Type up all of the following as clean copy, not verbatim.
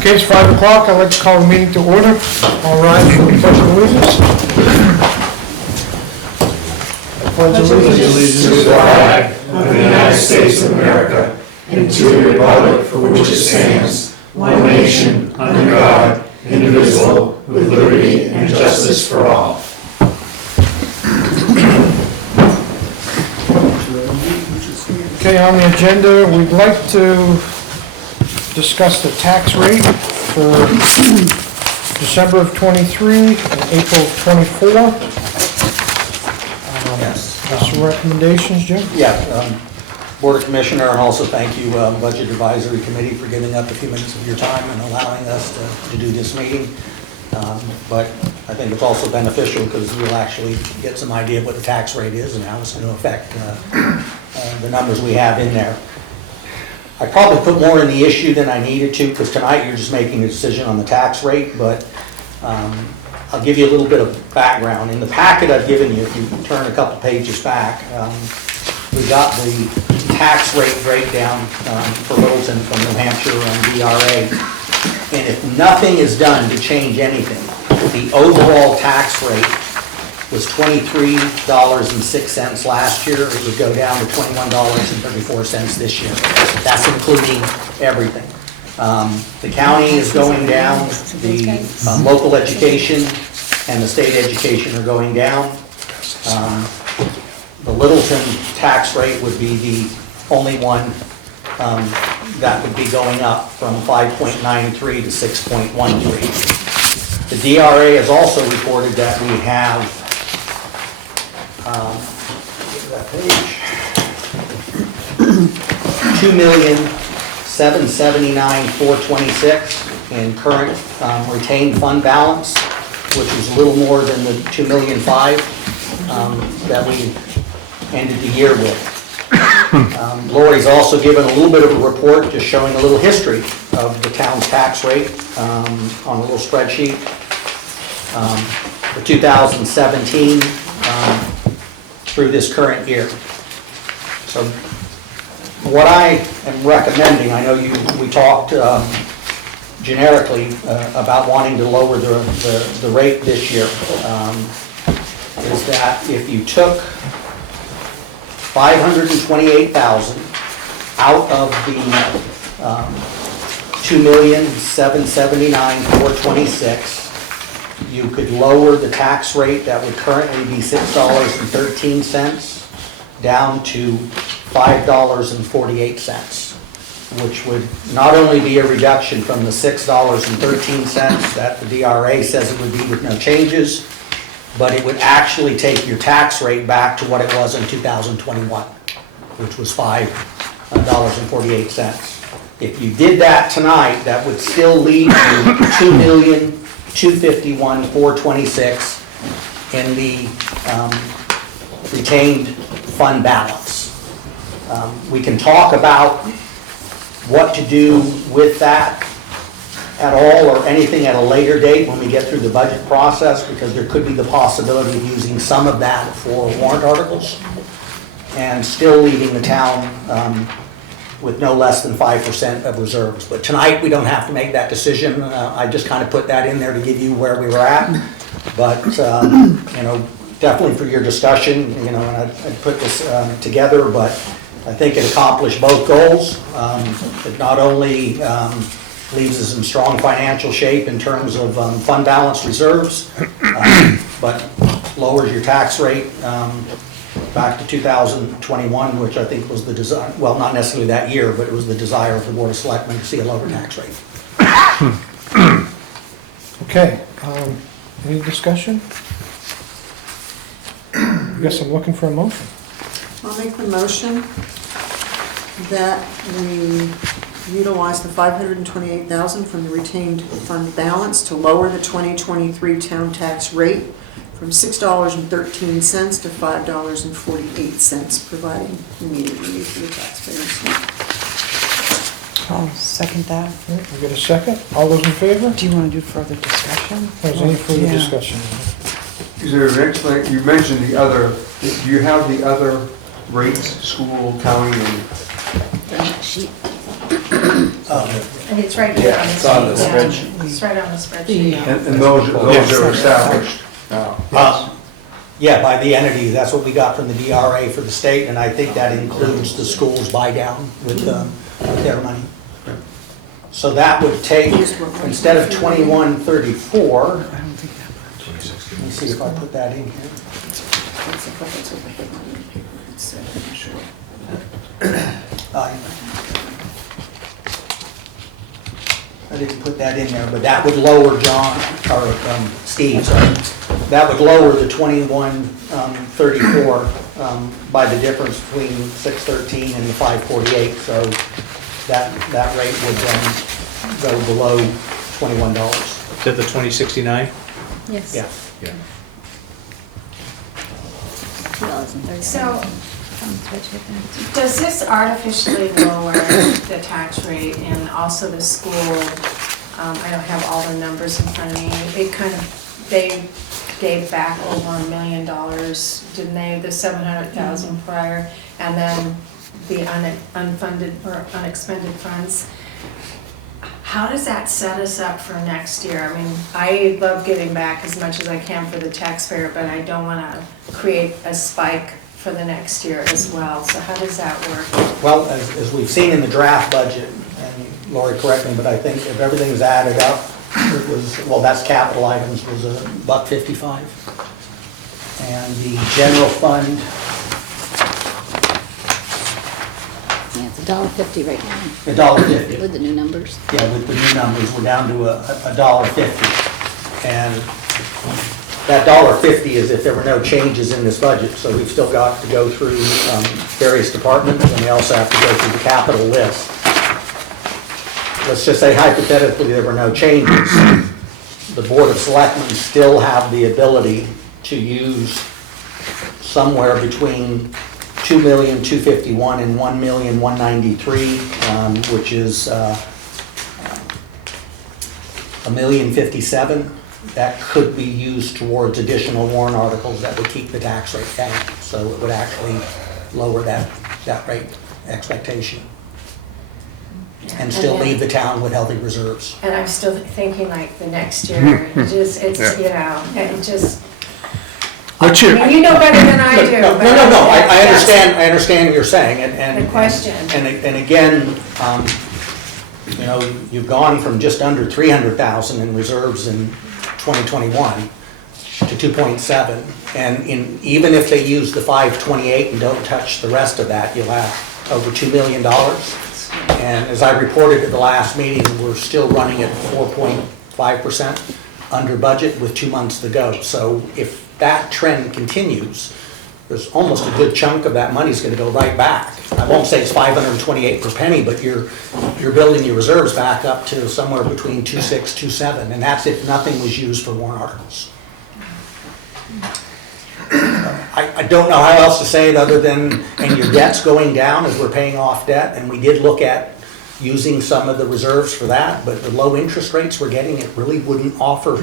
Okay, it's 5 o'clock. I'd like to call the meeting to order. All rise for the pledge of allegiance. I pledge allegiance to the flag of the United States of America and to the republic for which it stands, one nation, under God, indivisible, with liberty and justice for all. Okay, on the agenda, we'd like to discuss the tax rate for December of '23 and April of '24. Some recommendations, Jim? Yeah, Board of Commissioner, and also thank you, Budget Advisory Committee, for giving up a few minutes of your time and allowing us to do this meeting. But I think it's also beneficial because we'll actually get some idea of what the tax rate is and how it's going to affect the numbers we have in there. I probably put more in the issue than I needed to because tonight you're just making a decision on the tax rate, but I'll give you a little bit of background. In the packet I've given you, if you turn a couple pages back, we got the tax rate breakdown for Littleton from New Hampshire and DRA. And if nothing is done to change anything, the overall tax rate was $23.06 last year. It would go down to $21.34 this year. That's including everything. The county is going down, the local education and the state education are going down. The Littleton tax rate would be the only one that would be going up from 5.93 to 6.13. The DRA has also reported that we have, that page, $2,779,426 in current retained fund balance, which is a little more than the $2,005,000 that we ended the year with. Lori's also given a little bit of a report just showing a little history of the town's tax rate on a little spreadsheet for 2017 through this current year. So what I am recommending, I know we talked generically about wanting to lower the rate this year, is that if you took $528,000 out of the $2,779,426, you could lower the tax rate that would currently be $6.13 down to $5.48, which would not only be a reduction from the $6.13 that the DRA says it would be with no changes, but it would actually take your tax rate back to what it was in 2021, which was $5.48. If you did that tonight, that would still leave you $2,251,426 in the retained fund balance. We can talk about what to do with that at all or anything at a later date when we get through the budget process, because there could be the possibility of using some of that for warrant articles and still leaving the town with no less than 5% of reserves. But tonight we don't have to make that decision. I just kind of put that in there to give you where we were at. But you know, definitely for your discussion, you know, and I put this together, but I think it accomplished both goals. It not only leaves us in strong financial shape in terms of fund balance reserves, but lowers your tax rate back to 2021, which I think was the desire, well, not necessarily that year, but it was the desire of the Board of Selectmen to see a lower tax rate. Okay, any discussion? I guess I'm looking for a motion. I'll make the motion that we utilize the $528,000 from the retained fund balance to lower the 2023 town tax rate from $6.13 to $5.48, providing immediate relief for the taxpayers. I'll second that. We get a second? All those in favor? Do you want to do further discussion? Is any further Yeah. discussion? Is there an explanation? You mentioned the other, do you have the other rates, school, county, and Sheet. It's right here on the It's on the sheet, yeah. spreadsheet. It's right on the spreadsheet. And those are established now. Yeah, by the entity, that's what we got from the DRA for the state, and I think that includes the schools buy down with their money. So that would take, instead of 2134, I don't think that much. let me see if I put that in here. I didn't put that in there, but that would lower John, or Steve, sorry. That would lower the 2134 by the difference between 613 and the 548. So that rate would then go below $21. To the 2069? Yes. Yeah. So, does this artificially lower the tax rate and also the school? I don't have all the numbers in front of me. They gave back over $1 million, didn't they? The 700,000 prior, and then the unfunded or unexpended funds. How does that set us up for next year? I mean, I love giving back as much as I can for the taxpayer, but I don't want to create a spike for the next year as well. So how does that work? Well, as we've seen in the draft budget, and Lori, correct me, but I think if everything's added up, it was, well, that's capital items, was $1.55. And the general fund, Yeah, it's $1.50 right now $1.50. with the new numbers. Yeah, with the new numbers, we're down to $1.50. And that $1.50 is if there were no changes in this budget, so we've still got to go through various departments, and we also have to go through the capital list. Let's just say hypothetically there were no changes. The Board of Selectmen still have the ability to use somewhere between $2,251,000 and $1,193,000, which is $1,057,000. That could be used towards additional warrant articles that would keep the tax rate down. So it would actually lower that rate expectation and still leave the town with healthy reserves. And I'm still thinking like the next year, it's, you know, it just, I mean, you know better than I do. No, but I understand what you're saying, and. The question. And again, you know, you've gone from just under 300,000 in reserves in 2021 to 2.7, and even if they use the 528 and don't touch the rest of that, you'll have over $2 million. And as I reported at the last meeting, we're still running at 4.5% under budget with 2 months to go. So if that trend continues, there's almost a good chunk of that money is going to go right back. I won't say it's 528 per penny, but you're building your reserves back up to somewhere between 2.6, 2.7, and that's if nothing was used for warrant articles. I don't know how else to say it other than, and your debt's going down as we're paying off debt, and we did look at using some of the reserves for that, but the low interest rates we're getting, it really wouldn't offer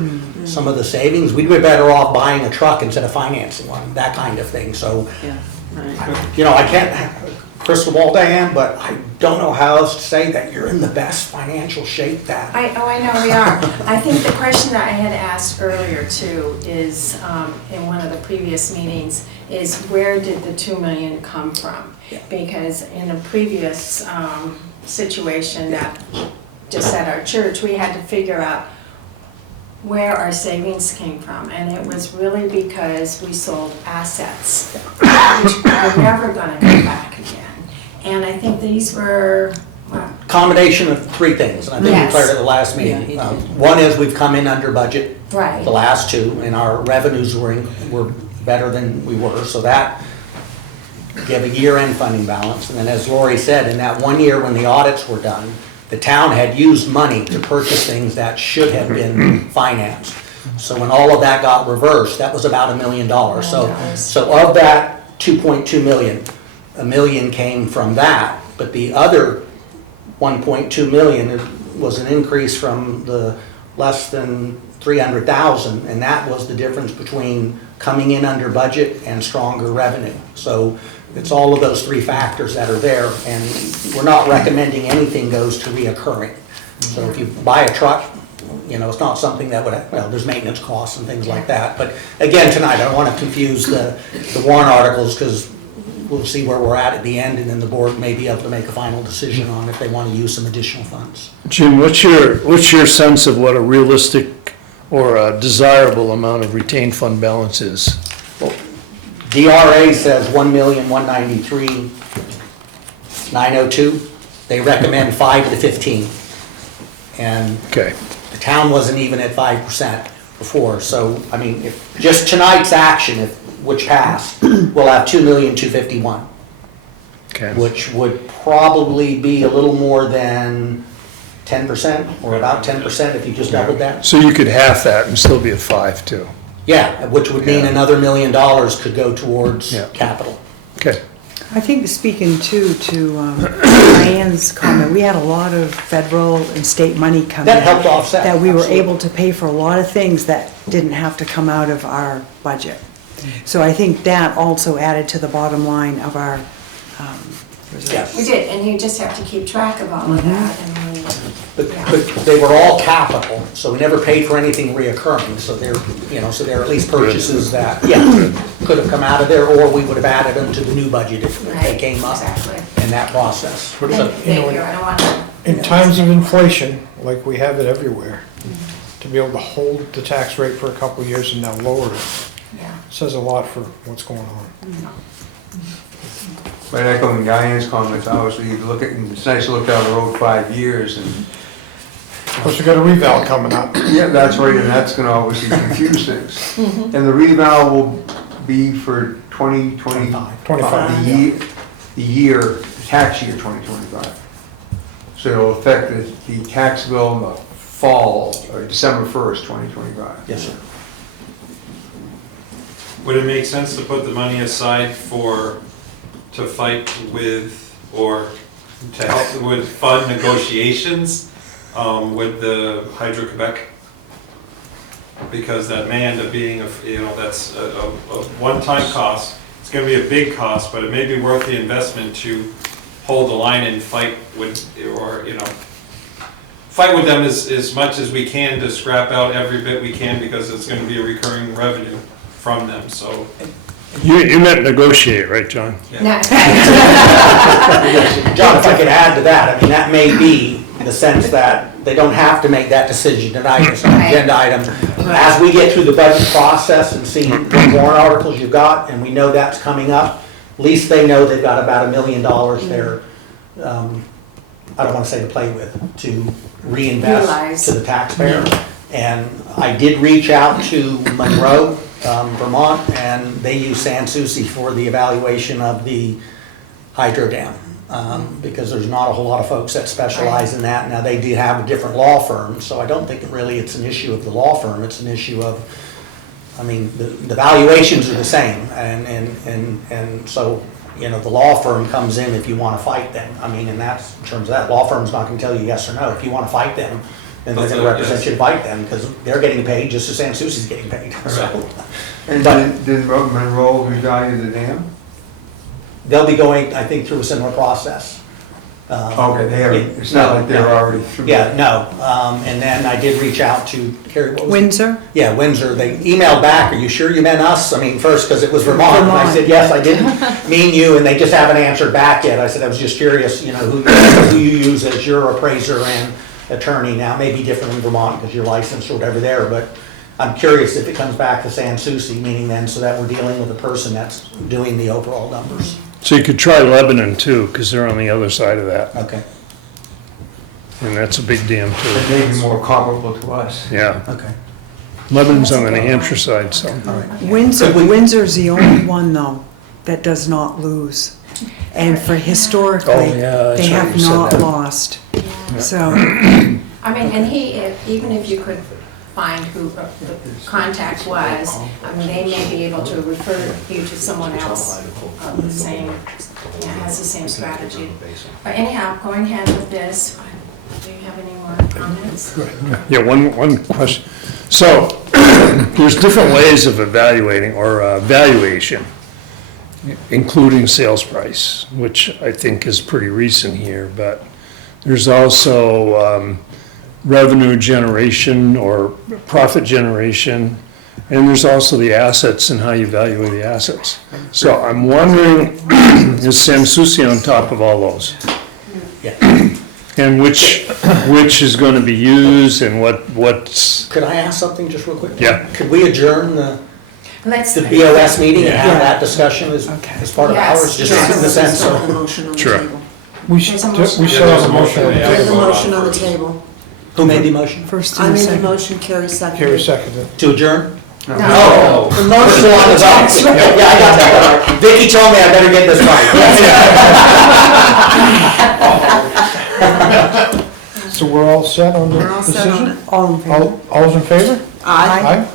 some of the savings. We'd be better off buying a truck instead of financing one, that kind of thing. So, Yeah, right. you know, I can't crystal ball, Diane, but I don't know how else to say that you're in the best financial shape that. I know we are. I think the question that I had asked earlier too is, in one of the previous meetings, is where did the 2 million come from? Yeah. Because in a previous situation that just at our church, we had to figure out where our savings came from, and it was really because we sold assets, which were never gonna come back again. And I think these were, well, Combination of three things, and I think we Yes. declared at the last meeting. Yeah, you One is we've come in under budget. Right. The last two, and our revenues were better than we were, so that gave a year-end funding balance. And then as Lori said, in that 1 year when the audits were done, the town had used money to purchase things that should have been financed. So when all of that got reversed, that was about $1 million. So of that 2.2 million, $1 million came from that, but the other 1.2 million was an increase from the less than 300,000, and that was the difference between coming in under budget and stronger revenue. So it's all of those three factors that are there, and we're not recommending anything goes to reoccurring. So if you buy a truck, it's not something that would, there's maintenance costs and things like that. But again, tonight, I don't want to confuse the warrant articles, because we'll see where we're at the end, and then the board may be able to make a final decision on if they want to use some additional funds. Jim, what's your sense of what a realistic or a desirable amount of retained fund balance is? DRA says 1,193,902. They recommend 5 to 15. And Okay. the town wasn't even at 5% before. So, I mean, if just tonight's action, which passed, we'll have 2,251,000, Okay. which would probably be a little more than 10%, or about 10% if you just doubled that. So you could half that and still be at 5 too. Yeah, which would mean Yeah. another $1 million could go towards Yeah. capital. Okay. I think speaking to Diane's comment, we had a lot of federal and state money come in. That helped offset, That we were absolutely. able to pay for a lot of things that didn't have to come out of our budget. So I think that also added to the bottom line of our reserves. Yes. We did, and you just have to keep track of all of that, and we, But they were all capital, so we never paid for anything reoccurring, so they're at least purchases that, could have come out of there, or we would have added them to the new budget if they right, came up exactly. in that process. Thank So, you, I don't want to. In times of inflation, like we have it everywhere, to be able to hold the tax rate for a couple of years and now lower it, Yeah. says a lot for what's going on. But echoing Diane's comments, obviously, you look at, it's nice to look down the road 5 years, and, Of course, we got a reval coming up. yeah, that's right, and that's gonna obviously confuse things. And the reval will be for 2025. 25, The year, tax year 2025. So it'll affect the tax bill in the fall, or December 1st, 2025. Yes, sir. Would it make sense to put the money aside to fight with, or to help with fund negotiations with the Hydro-Quebec? Because that may end up being, that's a one-time cost. It's gonna be a big cost, but it may be worth the investment to hold the line and fight with, fight with them as much as we can to scrap out every bit we can, because it's gonna be a recurring revenue from them, so. You meant negotiate, right, John? No. John, if I could add to that, I mean, that may be in the sense that they don't have to make that decision tonight, it's an agenda item. As we get through the budget process and see what warrant articles you've got, and we know that's coming up, at least they know they've got about $1 million there, I don't want to say to play with, to reinvest Realize. to the taxpayer. And I did reach out to Monroe, Vermont, and they use San Souci for the evaluation of the hydro dam. Because there's not a whole lot of folks that specialize in that. Now, they do have a different law firm, so I don't think it's an issue of the law firm, it's an issue of, I mean, the valuations are the same, and so, the law firm comes in if you want to fight them. I mean, and that's, in terms of that, law firm's not going to tell you yes or no. If you want to fight them, then they're going to represent you to fight them, because they're getting paid just as San Souci's getting paid. So, And But- did Monroe revalue the dam? they'll be going, I think, through a similar process. Okay, they haven't, it's not like they're already through. Yeah, no, and then I did reach out to, Carrie, what was it? Windsor? Yeah, Windsor, they emailed back, are you sure you meant us? I mean, first, because it was Vermont, and I said, yes, I didn't mean you, and they just haven't answered back yet. I said, I was just curious, who you use as your appraiser and attorney. Now, it may be different in Vermont, because you're licensed or whatever there, but I'm curious if it comes back to San Souci, meaning then, so that we're dealing with a person that's doing the overall numbers. So you could try Lebanon too, because they're on the other side of that, Okay, and that's a big dam It too. may be more comparable to us. Yeah, okay, Lebanon's on the New Hampshire side, so. all right. Windsor's the only one though that does not lose. And for historically, Oh, yeah, that's they right, have you said not that. lost. So, I mean, and even if you could find who the contact was, I mean, they may be able to refer you to someone else of the same, has the same strategy. But anyhow, going ahead with this, do you have any more comments? Yeah, one question. So, there's different ways of evaluating or valuation, including sales price, which I think is pretty recent here, but there's also revenue generation or profit generation, and there's also the assets and how you value the assets. So I'm wondering, is San Souci on top of all those? Yeah. And which is gonna be used and what's, Could I ask something just real quick? Yeah. Could we adjourn the Let's. BOS meeting and have Yeah. that discussion as part of Yes. ours? Just Yes. in the sense Start of, the motion on the Sure. table. We There's a still motion. we still have a motion on the Yeah, There's table. a vote on motion on the first. table. who made the motion? First I and made the second. motion, Carrie seconded. Carrie seconded. To adjourn? No. Oh, the motion on the top. Yeah, I got that. Vicky told me I better get this right. So we're all set on the We're all set on decision? it. All in favor? All's in favor? Aye.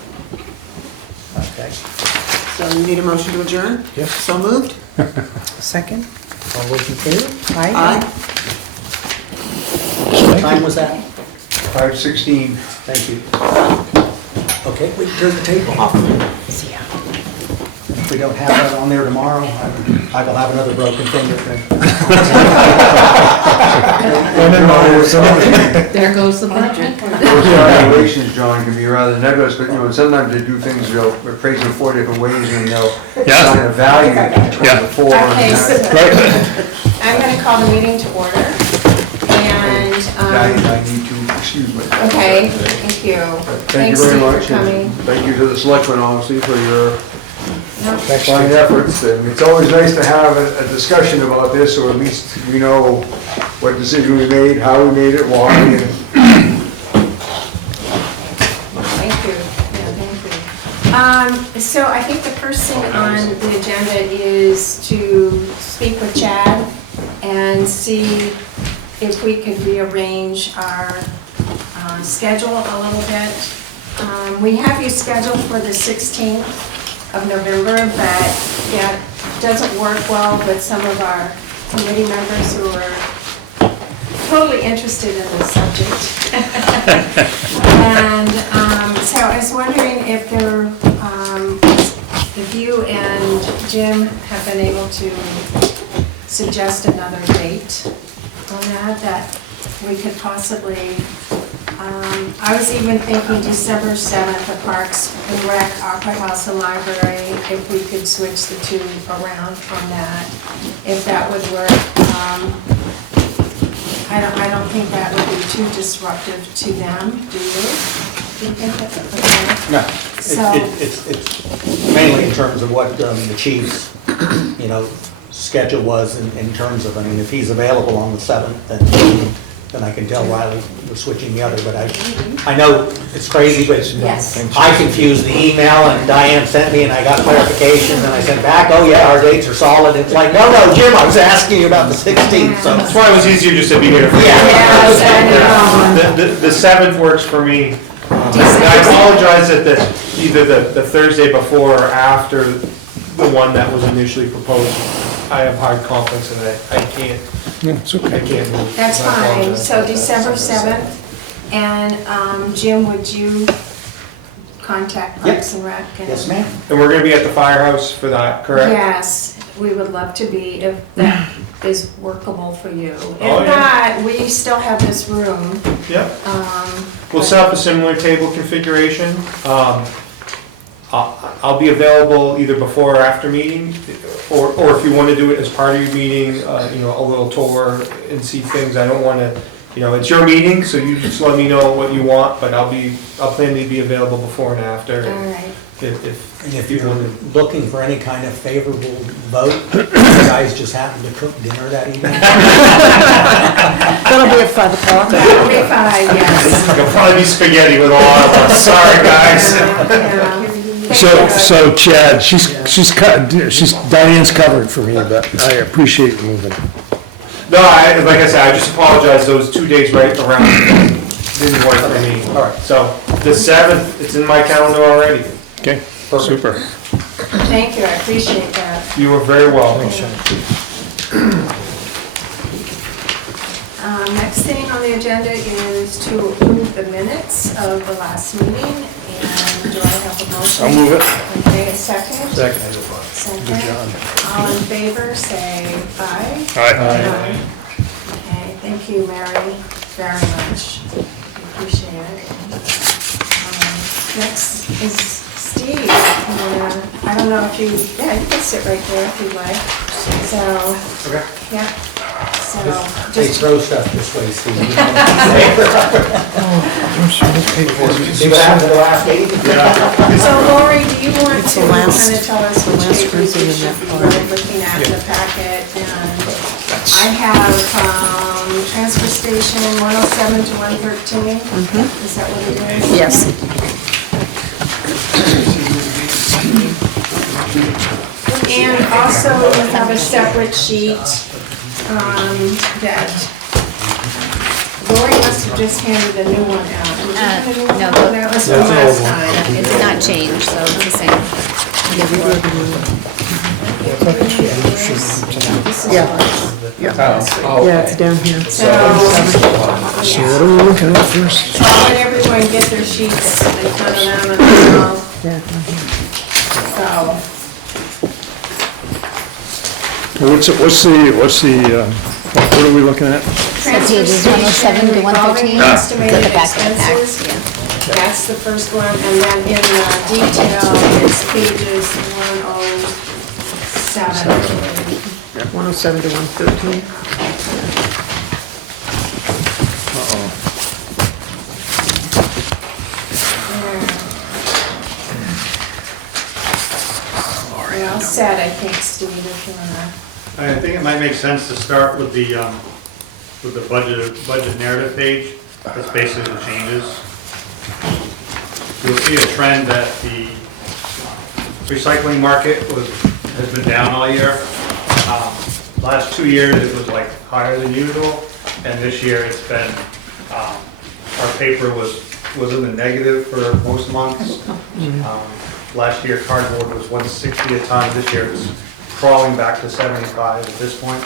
Okay. So you need a motion to adjourn? Yes. So moved? Second? All those in favor? Aye. What time was that? 5:16. Thank you. Okay, we can turn the table off. If we don't have that on there tomorrow, I will have another broken fingerprint. There goes the budget. Those evaluations, John, can be rather nebulous, but, sometimes they do things, they'll appraise in 4 different ways, and they'll Yeah. assign a value between Yeah. the four. and Okay, so that- I'm gonna call the meeting to order, and, I need to excuse myself. okay, thank you. Thank you Thanks, very Steve, much, for coming. and thank you to the selectmen, honestly, for your No, fine efforts. And it's always nice to have a discussion about this, so at least we know what decision we made, how we made it, why, and Thank you, yeah, thank you. So I think the first thing on the agenda is to speak with Chad and see if we could rearrange our schedule a little bit. We have you scheduled for the 16th of November, but that doesn't work well with some of our committee members who are totally interested in the subject. And so I was wondering if if you and Jim have been able to suggest another date on that we could possibly, I was even thinking December 7th, the Parks and Rec, Opera House and Library, if we could switch the two around on that, if that would work. I don't think that would be too disruptive to them, do you? Do you think that's okay? No, So- it's mainly in terms of what the chief's, schedule was in terms of, if he's available on the 7th, then I can tell Riley we're switching the other, but I know it's crazy, but Yes. I confused the email and Diane sent me and I got clarification and I sent back, oh yeah, our dates are solid. It's like, no, Jim, I was asking you about the 16th, so. That's why it was easier just to be here. Yes, I know. The 7th works for me. And I apologize that either the Thursday before or after the one that was initially proposed, I have hard conflicts in that I can't move. That's I fine, apologize. so December 7th, and Jim, would you contact Parks and Rec? Yes, ma'am. And we're gonna be at the firehouse for that, correct? Yes, we would love to be, if that is workable for you. Oh, If yeah. not, we still have this room. Yep. We'll set up a similar table configuration. I'll be available either before or after meeting, or if you want to do it as part of your meeting, a little tour and see things. I don't want to, it's your meeting, so you just let me know what you want, but I'll plan to be available before and after. All right. And if you're looking for any kind of favorable vote, you guys just happen to cook dinner that evening. That'll be at 5 o'clock. That'll be fine, yes. It'll probably be spaghetti with all of us. Sorry, guys. Yeah. so Chad, Diane's covered for me, but I appreciate you moving. No, like I said, I just apologize. Those 2 days right around didn't work for me. All right. So the 7th, it's in my calendar already. Okay, super. Thank you, I appreciate that. You are very welcome. Next thing on the agenda is to approve the minutes of the last meeting, and do I have a motion? I'll move it. Okay, a second? Second. Second. All in favor, say aye. All right. Okay, thank you, Mary, very much. appreciate it. Next is Steve. I don't know if you, yeah, you can sit right there if you'd like. So, Okay. yeah. So, They just, throw stuff this way, Steve. I'm sorry, this page was- See what happened to the last meeting? so Lori, do you want It's to the last- kind of tell us the which last papers we printing in should that be file. really looking at in the packet? And I have transfer station 107 to 113. Is that what it is? Yes. And also we have a separate sheet that Lori must have just handed a new one out. Did you hand a new one no, out? That was from last time. It's not changed, so it's the same. This is Yeah. yours. Yeah, it's down here. So, So what are we looking at first? so I'll let everyone get their sheets in front of them and I'll, Yeah. so. What's what are we looking at? Transfer pages 107 to station, 113. revolving estimated At the back of the pack, expenses. That's the first one, and then in detail, it's pages 107. 107 to 113. We're all set, I think, Steve, if you wanna. I think it might make sense to start with the budget narrative page. That's basically the changes. You'll see a trend that the recycling market has been down all year. Last 2 years, it was like higher than usual, and this year it's been, our paper was in the negative for most months. Last year cardboard was 160 a ton, this year it's crawling back to 75 at this point.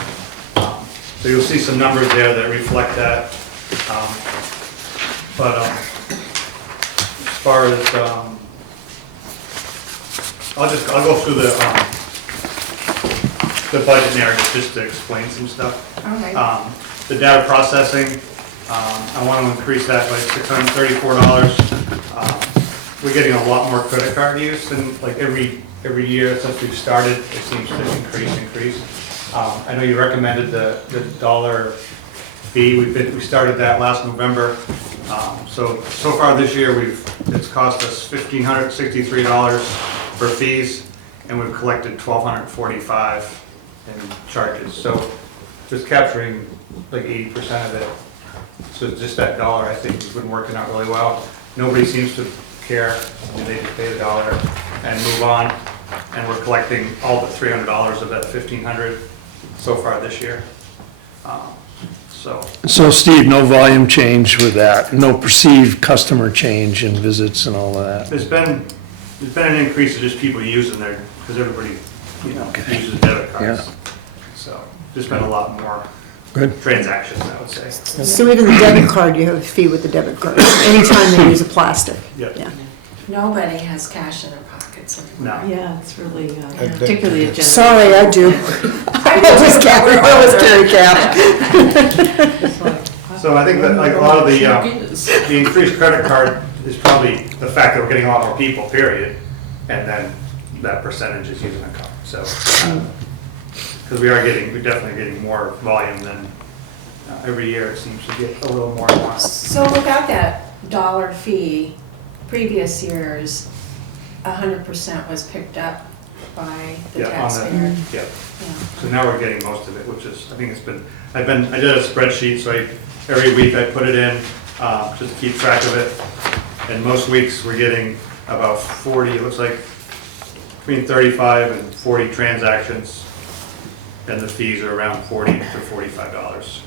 So you'll see some numbers there that reflect that. But as far as, I'll go through the budget narrative just to explain some stuff. Okay. The data processing, I want to increase that by $634. We're getting a lot more credit card use than like every year since we've started, it seems to increase. I know you recommended the dollar fee, we started that last November. So far this year, it's cost us $1,563 for fees, and we've collected $1,245 in charges. So just capturing like 80% of it. So just that dollar, I think, has been working out really well. Nobody seems to care, and they just pay the dollar and move on. And we're collecting all but $300 of that $1,500 so far this year. So Steve, no volume change with that, no perceived customer change in visits and all of that? There's been an increase of just people using their, because everybody, uses debit cards. Yeah. So there's been a lot more Good. transactions, I would say. So even the debit card, you have a fee with the debit card, anytime they use a plastic. Yep. Yeah. Nobody has cash in their pockets anymore. No. Yeah, it's really, particularly a general. Sorry, I do. I always carry cash. So I think that like a lot of the increased credit card is probably the fact that we're getting a lot more people, period. And then that percentage is using a card, so. Because we're definitely getting more volume than every year it seems to get a little more and more. So without that dollar fee, previous years, 100% was picked up by the Yeah, on taxpayer. Yeah, Yeah. so now we're getting most of it, which is, I think it's been, I did a spreadsheet, so every week I put it in, just to keep track of it. And most weeks we're getting about 40, it looks like between 35 and 40 transactions. And the fees are around $40 to $45.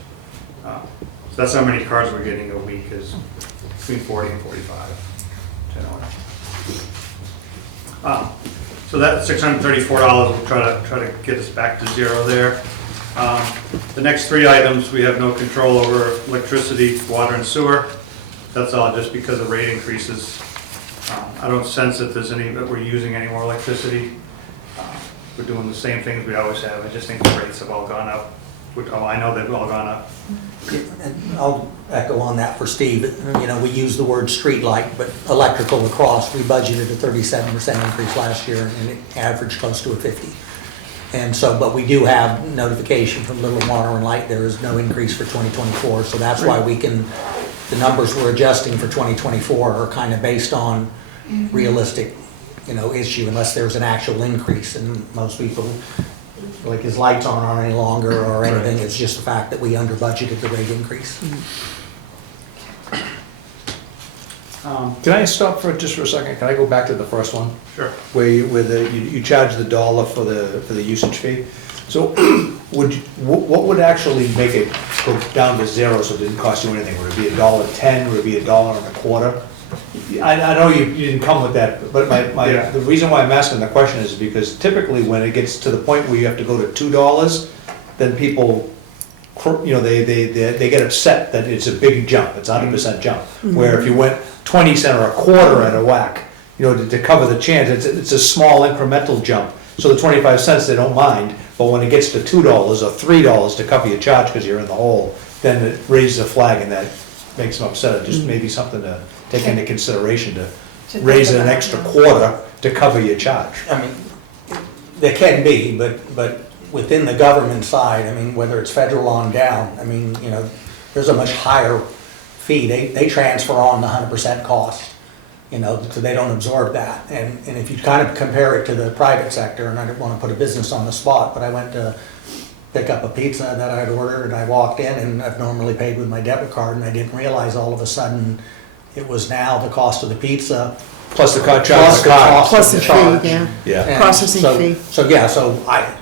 So that's how many cards we're getting a week, is between 40 and 45, generally. So that $634 will try to get us back to zero there. The next three items, we have no control over: electricity, water, and sewer. That's all just because of rate increases. I don't sense that we're using any more electricity. We're doing the same things we always have. I just think the rates have all gone up I know they've all gone up. And I'll echo on that for Steve. You know, we use the word street light, but electrical across, we budgeted a 37% increase last year and it averaged close to a 50. And so, but we do have notification from Littleton Water and Light, there is no increase for 2024. So that's why we can, the numbers we're adjusting for 2024 are kind of based on realistic, you know, issue unless there's an actual increase. And most people, like his lights aren't on any longer or anything, it's just the fact that we under budgeted the rate increase. Can I stop just for a second? Can I go back to the first one? Sure. Where you charge the dollar for the usage fee? So what would actually make it go down to zero so it didn't cost you anything? Would it be $1.10? Would it be $1.25? I know you didn't come with that, but the reason why I'm asking the question is because typically when it gets to the point where you have to go to $2, then people, you know, they get upset that it's a big jump, it's 100% jump. Where if you went 20 cents or a quarter at a whack, you know, to cover the chance, it's a small incremental jump. So the 25 cents they don't mind, but when it gets to $2 or $3 to cover your charge because you're in the hole, then it raises a flag and that makes them upset. Just maybe something to take into consideration to raise it an extra quarter to cover your charge. I mean, there can be, but within the government side, I mean, whether it's federal on down, I mean, you know, there's a much higher fee. They transfer on the 100% cost, you know, so they don't absorb that. And if you kind of compare it to the private sector, and I didn't want to put a business on the spot, but I went to pick up a pizza that I'd ordered and I walked in and I've normally paid with my debit card and I didn't realize all of a sudden it was now the cost of the pizza Plus the card plus the cost Plus of the the charge. fee, yeah. Yeah. And Processing so- fee. So, yeah, so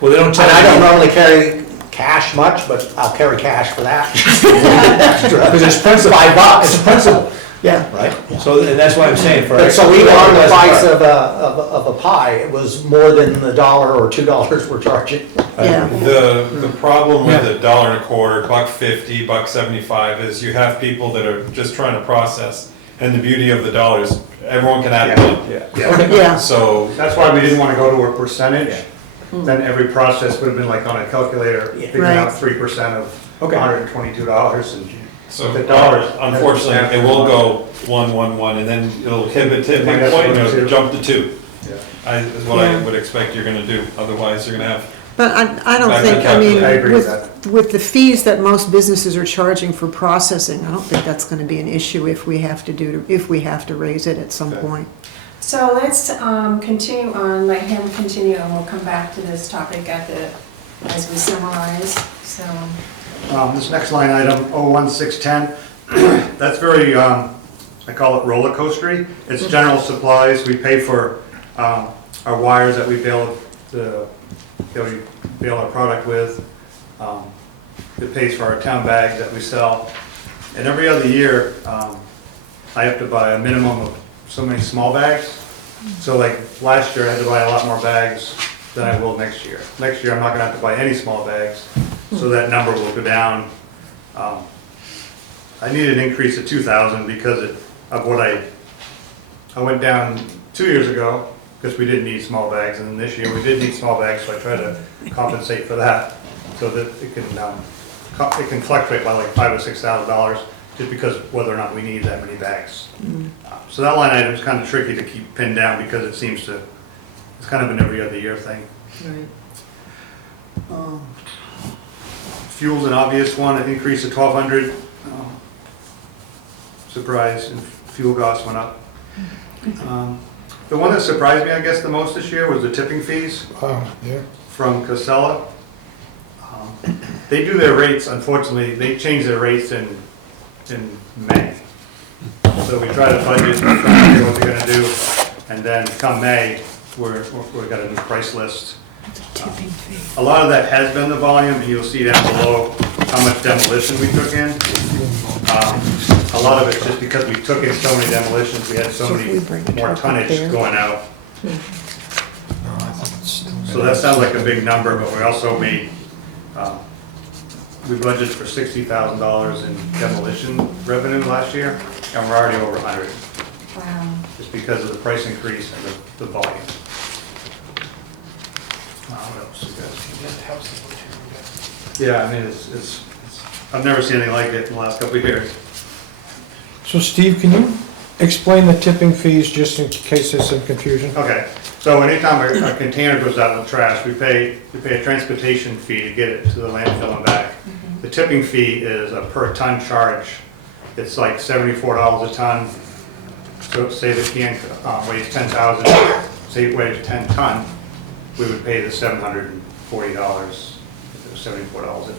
Well, they don't and tell I don't you, normally carry cash much, but I'll carry cash for that. because it's principal. $5. It's principal, Yeah. right? So, and that's why I'm saying for. But so even on the extra- price of a pie, it was more than the $1 or $2 we're charging. Yeah. The problem with the $1.25, $1.50, $1.75 is you have people that are just trying to process. And the beauty of the dollar is everyone can add it in. Yeah. So That's why we didn't want to go to a percentage. Then every process would have been like on a calculator, figuring out 3% of $122 and So the dollars. unfortunately, it will go 1, 1, 1, and then it'll hit a tipping Might have to point, and go it'll to- jump to 2. Yeah. Is what I Yeah. would expect you're gonna do. Otherwise, you're gonna have, But I don't Back think, to I mean, I agree with with the fees that most businesses are charging for processing, I don't think that's gonna be an issue if we have to raise it at some point. So let's continue on, let him continue, and we'll come back to this topic as we summarize, so. This next line item, 01610, that's very, I call it roller coastery. It's general supplies. We pay for our wires that we bail our product with. It pays for our town bags that we sell. And every other year, I have to buy a minimum of so many small bags. So like last year, I had to buy a lot more bags than I will next year. Next year, I'm not gonna have to buy any small bags, so that number will go down. I need an increase of 2,000 because of what I went down 2 years ago because we didn't need small bags, and then this year we did need small bags, so I tried to compensate for that so that it can fluctuate by like $5,000 or $6,000 just because whether or not we need that many bags. So that line item is kind of tricky to keep pinned down because it seems to, it's kind of an every other year thing. Fuel's an obvious one, an increase of 1,200. Surprise, and fuel costs went up. The one that surprised me, I guess, the most this year was the tipping fees Yeah. from Casella. They do their rates, unfortunately, they change their rates in May. So we try to budget, try to figure what they're gonna do, and then come May, we've got a new price list. A lot of that has been the volume, and you'll see down below how much demolition we took in. A lot of it's just because we took in so many demolitions, we had so many more tonnage going out. So that sounds like a big number, but we also made, we budgeted for $60,000 in demolition revenue last year, and we're already over 100. Wow. Just because of the price increase and the volume. What else you guys? Yeah, I mean, I've never seen anything like it in the last couple of years. So Steve, can you explain the tipping fees just in case there's some confusion? Okay, so anytime a container goes out with trash, we pay a transportation fee to get it to the landfill and back. The tipping fee is a per ton charge. It's like $74 a ton. So say the can weighs 10,000, say it weighs 10 ton, we would pay the $740 if it was $74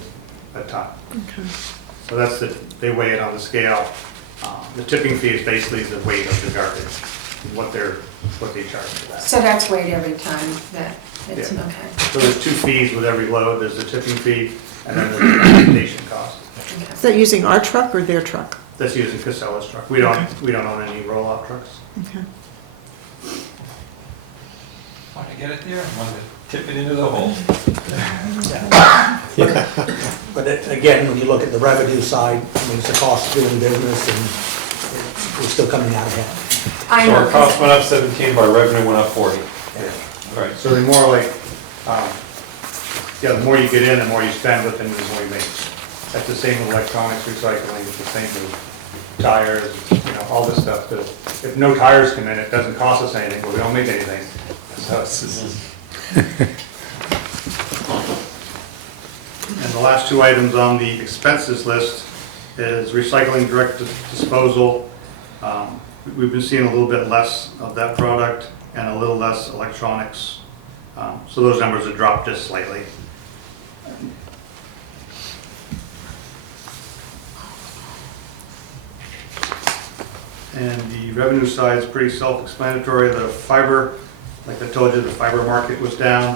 a ton. So that's they weigh it on the scale. The tipping fee is basically the weight of the garbage, what they charge for that. So that's weighed every time that it's, Yeah. okay. So there's 2 fees with every load. There's the tipping fee and then there's the transportation cost. Is that using our truck or their truck? That's using Casella's truck. We don't own any roll-off trucks. Okay. Want to get it there, want to tip it into the hole. But again, when you look at the revenue side, I mean, it's the cost of doing business and we're still coming out ahead. I So know. our cost went up 17, but our revenue went up 40. Right. So the more like, the more you get in, the more you spend with them, the more you make. That's the same with electronics recycling, it's the same with tires, all this stuff. If no tires come in, it doesn't cost us anything, but we don't make anything. So And the last 2 items on the expenses list is recycling direct disposal. We've been seeing a little bit less of that product and a little less electronics. So those numbers have dropped just slightly. And the revenue side is pretty self-explanatory. The fiber, like I told you, the fiber market was down.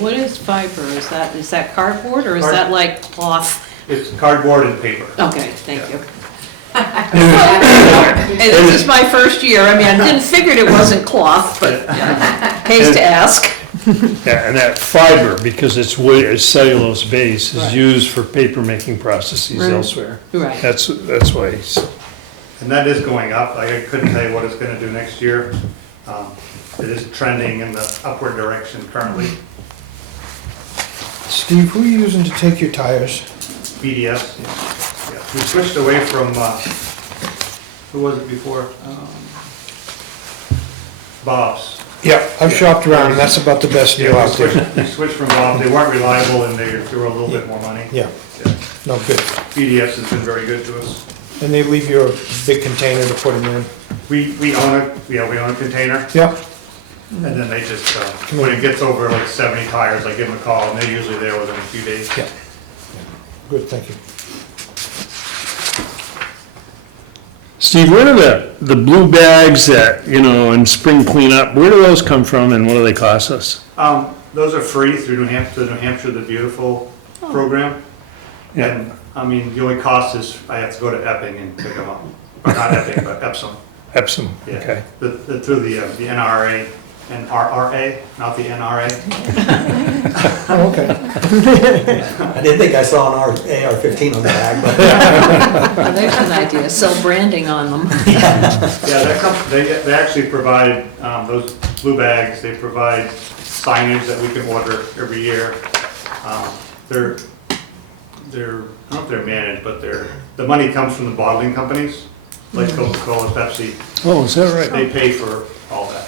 What is fiber? Is that cardboard or is that like cloth? It's cardboard and paper. Okay, thank you. And this is my first year. I mean, I didn't figure it wasn't cloth, but pays to ask. Yeah, and that fiber, because it's cellulose base, is used for paper making processes elsewhere. Right. That's why it's, And that is going up. I couldn't tell you what it's going to do next year. It is trending in the upward direction currently. Steve, who are you using to take your tires? BDS. Yeah. We switched away from, who was it before? Bob's. Yeah, I've shopped around, and that's about the best deal out there. We switched from Bob's. They weren't reliable and they were a little bit more money. Yeah, Yeah. no, good. BDS has been very good to us. And they leave you a big container to put them in? We own a container. Yep. And then they just, when it gets over like 70 tires, I give them a call and they're usually there within a few days. Yeah. Good, thank you. Steve, where do the blue bags that, in spring cleanup, where do those come from and what do they cost us? Those are free through New Hampshire the Beautiful program. Yeah. And, I mean, the only cost is I have to go to Epping and pick them up. Or not Epping, but Epsom. Epsom, Yeah. okay. Through the NRA and RRA, not the NRA. Oh, okay. I didn't think I saw an AR-15 on the bag, but. Well, there's an idea, sell branding on them. Yeah, they actually provide, those blue bags, they provide signage that we can order every year. They're, I don't know if they're managed, but the money comes from the bottling companies, like Coca-Cola, Pepsi. Oh, is that right? They pay for all that.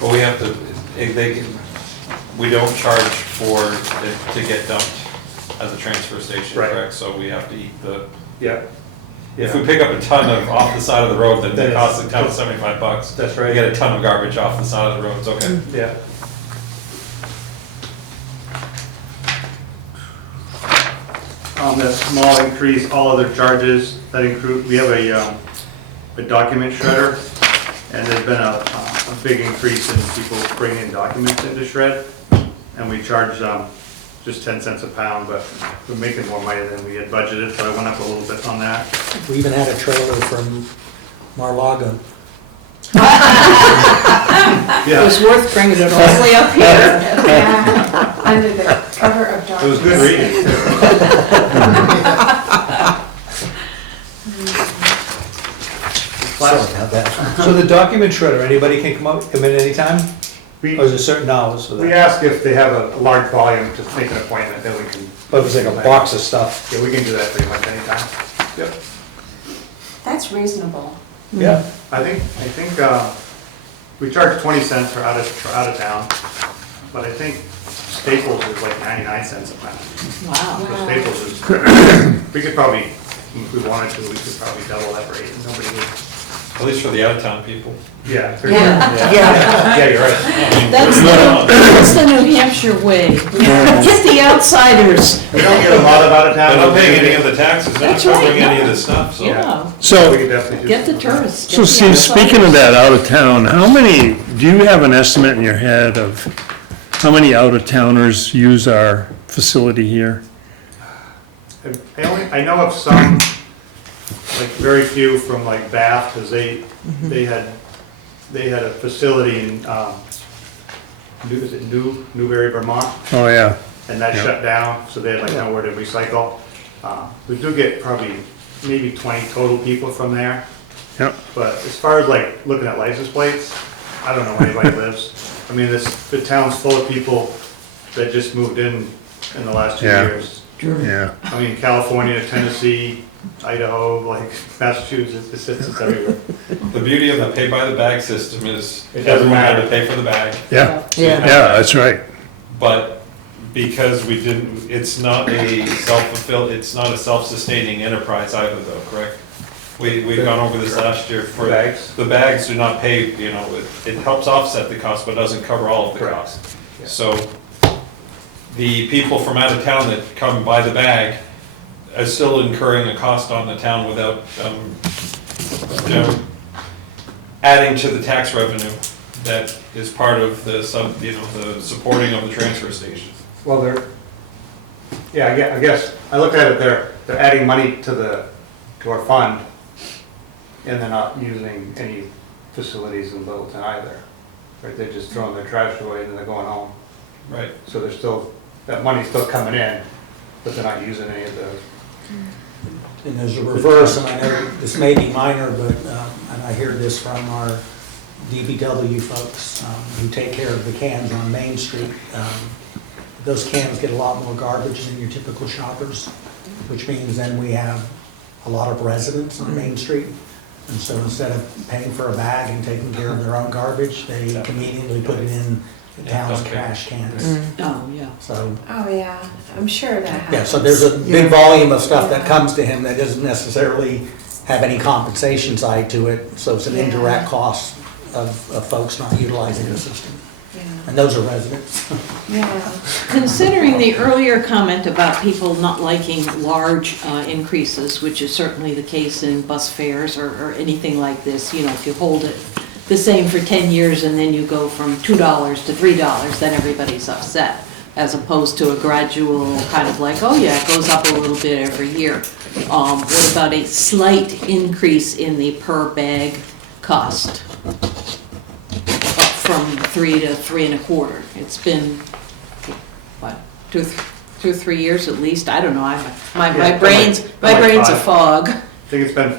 But we have to, we don't charge for it to get dumped at the transfer station, Right. correct? So we have to eat the, Yeah. if we pick up a ton of off the side of the road, then That it is- costs the town $75. That's We right. get a ton of garbage off the side of the road, it's okay. Yeah. That small increase, all other charges, that include, we have a document shredder, and there's been a big increase in people bringing documents into shred, and we charge just 10 cents a pound, but we're making more money than we had budgeted, so I went up a little bit on that. We even had a trailer from Mar-a-Lago. It was worth bringing it all the way up here. Yeah, under the cover of darkness. It was good reading. Sorry about that. So the document shredder, anybody can come in anytime? We, Or is it certain hours for we that? ask if they have a large volume, to make an appointment, then we can. But if it's like a box of stuff, Yeah, we can do that pretty much anytime. Yep. That's reasonable. yeah. I think, we charge 20 cents for out of town, but I think Staples is like 99 cents a pound. Wow. So Staples is, we could probably, if we wanted to, we could probably double that rate, and nobody would. At least for the out-of-town people. Yeah. Yeah. Yeah, you're right. That's the New Hampshire way. Hit the outsiders. We don't get a lot of out of town. They're not paying any of the taxes, they're not That's right, covering any of yeah. the stuff, so. Yeah, We So, could definitely do. get the something like that. tourists. so get the Steve, speaking of outsiders. that out of town, how many, do you have an estimate in your head of how many out-of-towners use our facility here? I know of some, like very few from like Bath, because they had a facility in, is it Newbury, Vermont? Oh, yeah. And that Yeah. shut down, so they had like nowhere to recycle. We do get probably maybe 20 total people from there. Yep. But as far as like looking at license plates, I don't know where anybody lives. I mean, the town's full of people that just moved in the last 2 Yeah. years. Yeah. I mean, California, Tennessee, Idaho, like Massachusetts, it's everywhere. The beauty of the pay-by-the-bag system is It doesn't everyone had matter. to pay for the bag. Yeah, Yeah. yeah, that's right. But because we didn't, it's not a self-sustaining enterprise either though, correct? We've gone over this last year for. Bags? The bags do not pay, it helps offset the cost, but doesn't cover all of the Correct. cost. So the people from out of town that come buy the bag are still incurring a cost on the town without, adding to the tax revenue that is part of the the supporting of the transfer station. Well, I guess, I look at it, they're adding money to our fund, and they're not using any facilities in Littleton either. Right, they're just throwing their trash away and they're going home. Right. So they're still, that money's still coming in, but they're not using any of those. And there's a reverse, and I know this may be minor, but, and I hear this from our DPW folks who take care of the cans on Main Street. Those cans get a lot more garbage than your typical shoppers, which means then we have a lot of residents on Main Street. And so instead of paying for a bag and taking care of their own garbage, they conveniently put it in the town's trash cans. Oh, yeah. So, Oh, yeah, I'm sure that happens. yeah, so there's a big volume of stuff that comes to him that doesn't necessarily have any compensation side to it. So it's an indirect cost of folks not utilizing the system. Yeah. And those are residents. Yeah. Considering the earlier comment about people not liking large increases, which is certainly the case in bus fares or anything like this, if you hold it the same for 10 years and then you go from $2 to $3, then everybody's upset, as opposed to a gradual kind of like, oh yeah, it goes up a little bit every year. What about a slight increase in the per bag cost? Up from 3 to 3 1/4. It's been, what, 2 or 3 years at least? I don't know. My brain's a fog. I think it's been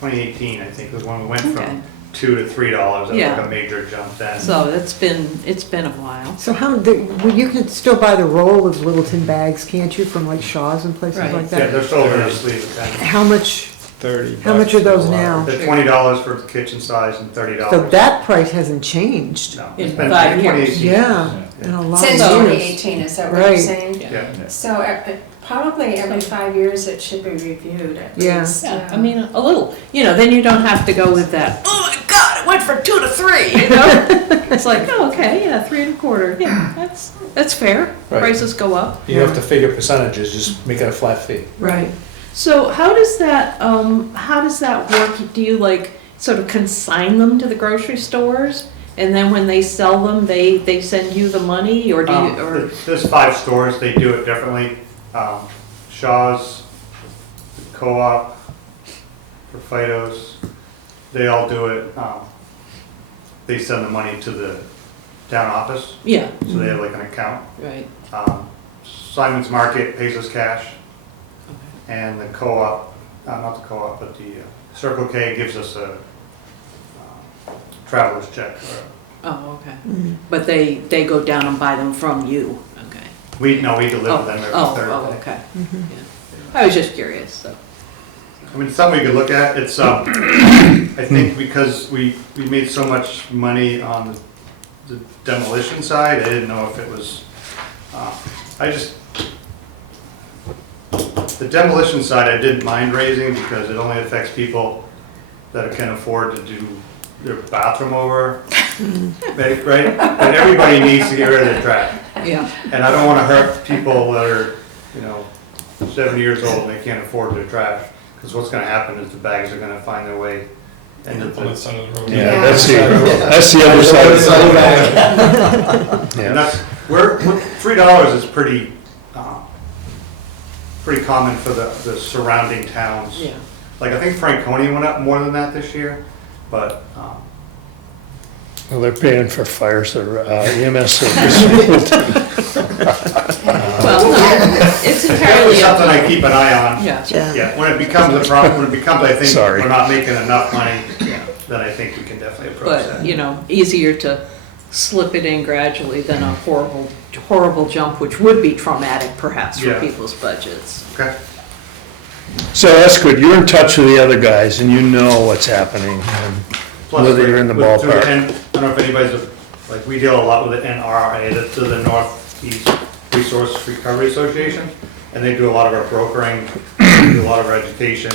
2018, I think, was when we went Okay. from $2 to $3. That was Yeah. like a major jump then. So it's been a while. So well, you can still buy the roll of Littleton bags, can't you, from like Shaw's and places Right. like Yeah, that? they're still over their sleeve at that. How much 30. How much are those now? They're $20 for the kitchen size and $30. So that price hasn't changed. No, In it's been 5 years. 2018. Yeah, in a lot of Since years. 2018, is that what you're Right. saying? Yeah. So probably every 5 years it should be reviewed at Yeah. least. Yeah, I mean, a little, then you don't have to go with that, oh my God, it went from 2 to 3, It's like, oh, okay, yeah, 3 1/4, yeah, that's fair. Right. Prices go up. You have to figure percentages, just make it a flat fee. Right. So how does that work? Do you sort of consign them to the grocery stores? And then when they sell them, they send you the money, or do you, or? There's 5 stores, they do it differently. Shaw's, Co-op, for Fidos, they all do it. They send the money to the town office, Yeah, so they have like an account. right. Simon's Market pays us cash, and the Co-op, not the Co-op, but the Circle K gives us a traveler's check, or Oh, okay. But they go down and buy them from you, okay. We deliver them every Oh, Thursday. oh, okay. Yeah. I was just curious, so. I mean, it's something we could look at. It's, I think because we made so much money on the demolition side, I didn't know if it was, the demolition side I didn't mind raising because it only affects people that can afford to do their bathroom over, right? But everybody needs to get rid of their trash. Yeah. And I don't want to hurt people that are, 70 years old and they can't afford their trash. Because what's going to happen is the bags are going to find their way into On the the. side of the road. Yeah, that's the other side of the And that's, $3 is pretty common for the surrounding towns. Yeah. Like, I think Franconia went up more than that this year, but, Well, they're paying for fire EMS service. Well, no, it's entirely up to something I you. keep an eye on. Yeah. Yeah, when it becomes a problem, when it becomes, I think, Sorry. we're not making enough money, then I think we can definitely approach that. But, easier to slip it in gradually than a horrible jump, which would be traumatic perhaps for Yeah. people's budgets. Okay. So that's good, you're in touch with the other guys and you know what's happening, and Plus, whether you're in the with- through ballpark. I don't know if anybody's, like, we deal a lot with the NRA, that's to the Northeast Resource Recovery Association, and they do a lot of our brokering, do a lot of our education,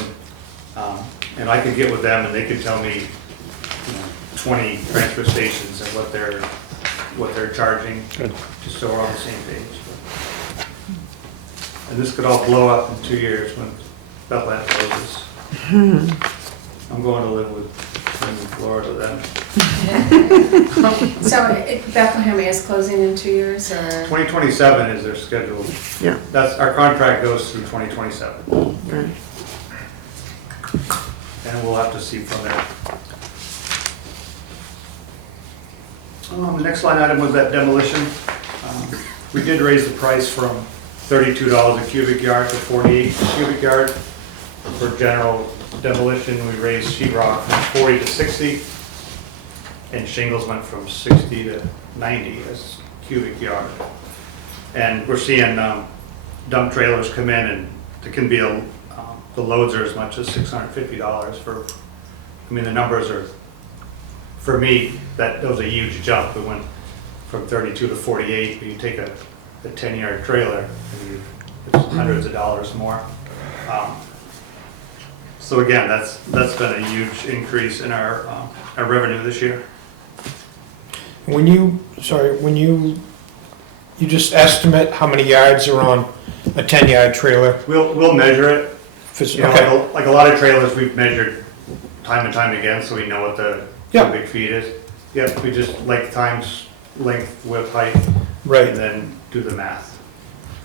and I could get with them and they could tell me, 20 transfer stations and what they're charging, Good. just so we're on the same page. And this could all blow up in 2 years when Bethlehem closes. I'm going to live in Florida then. So Bethlehem is closing in 2 years, or? 2027 is their schedule. Yeah. That's, our contract goes through 2027. Right. And we'll have to see from there. The next line item was that demolition. We did raise the price from $32 a cubic yard to 48 a cubic yard. For general demolition, we raised sheetrock from 40 to 60, and shingles went from 60 to 90 as cubic yard. And we're seeing dump trailers come in, and it can be the loads are as much as $650 for. I mean, the numbers are, for me, that was a huge jump. It went from 32 to 48. But you take a 10-yard trailer, and it's hundreds of dollars more. So again, that's been a huge increase in our revenue this year. When you just estimate how many yards are on a 10-yard trailer? We'll measure it. Okay. Like a lot of trailers, we've measured time and time again, so we know what the Yeah. big feet is. Yeah, we just like times length, width, height, Right. and then do the math.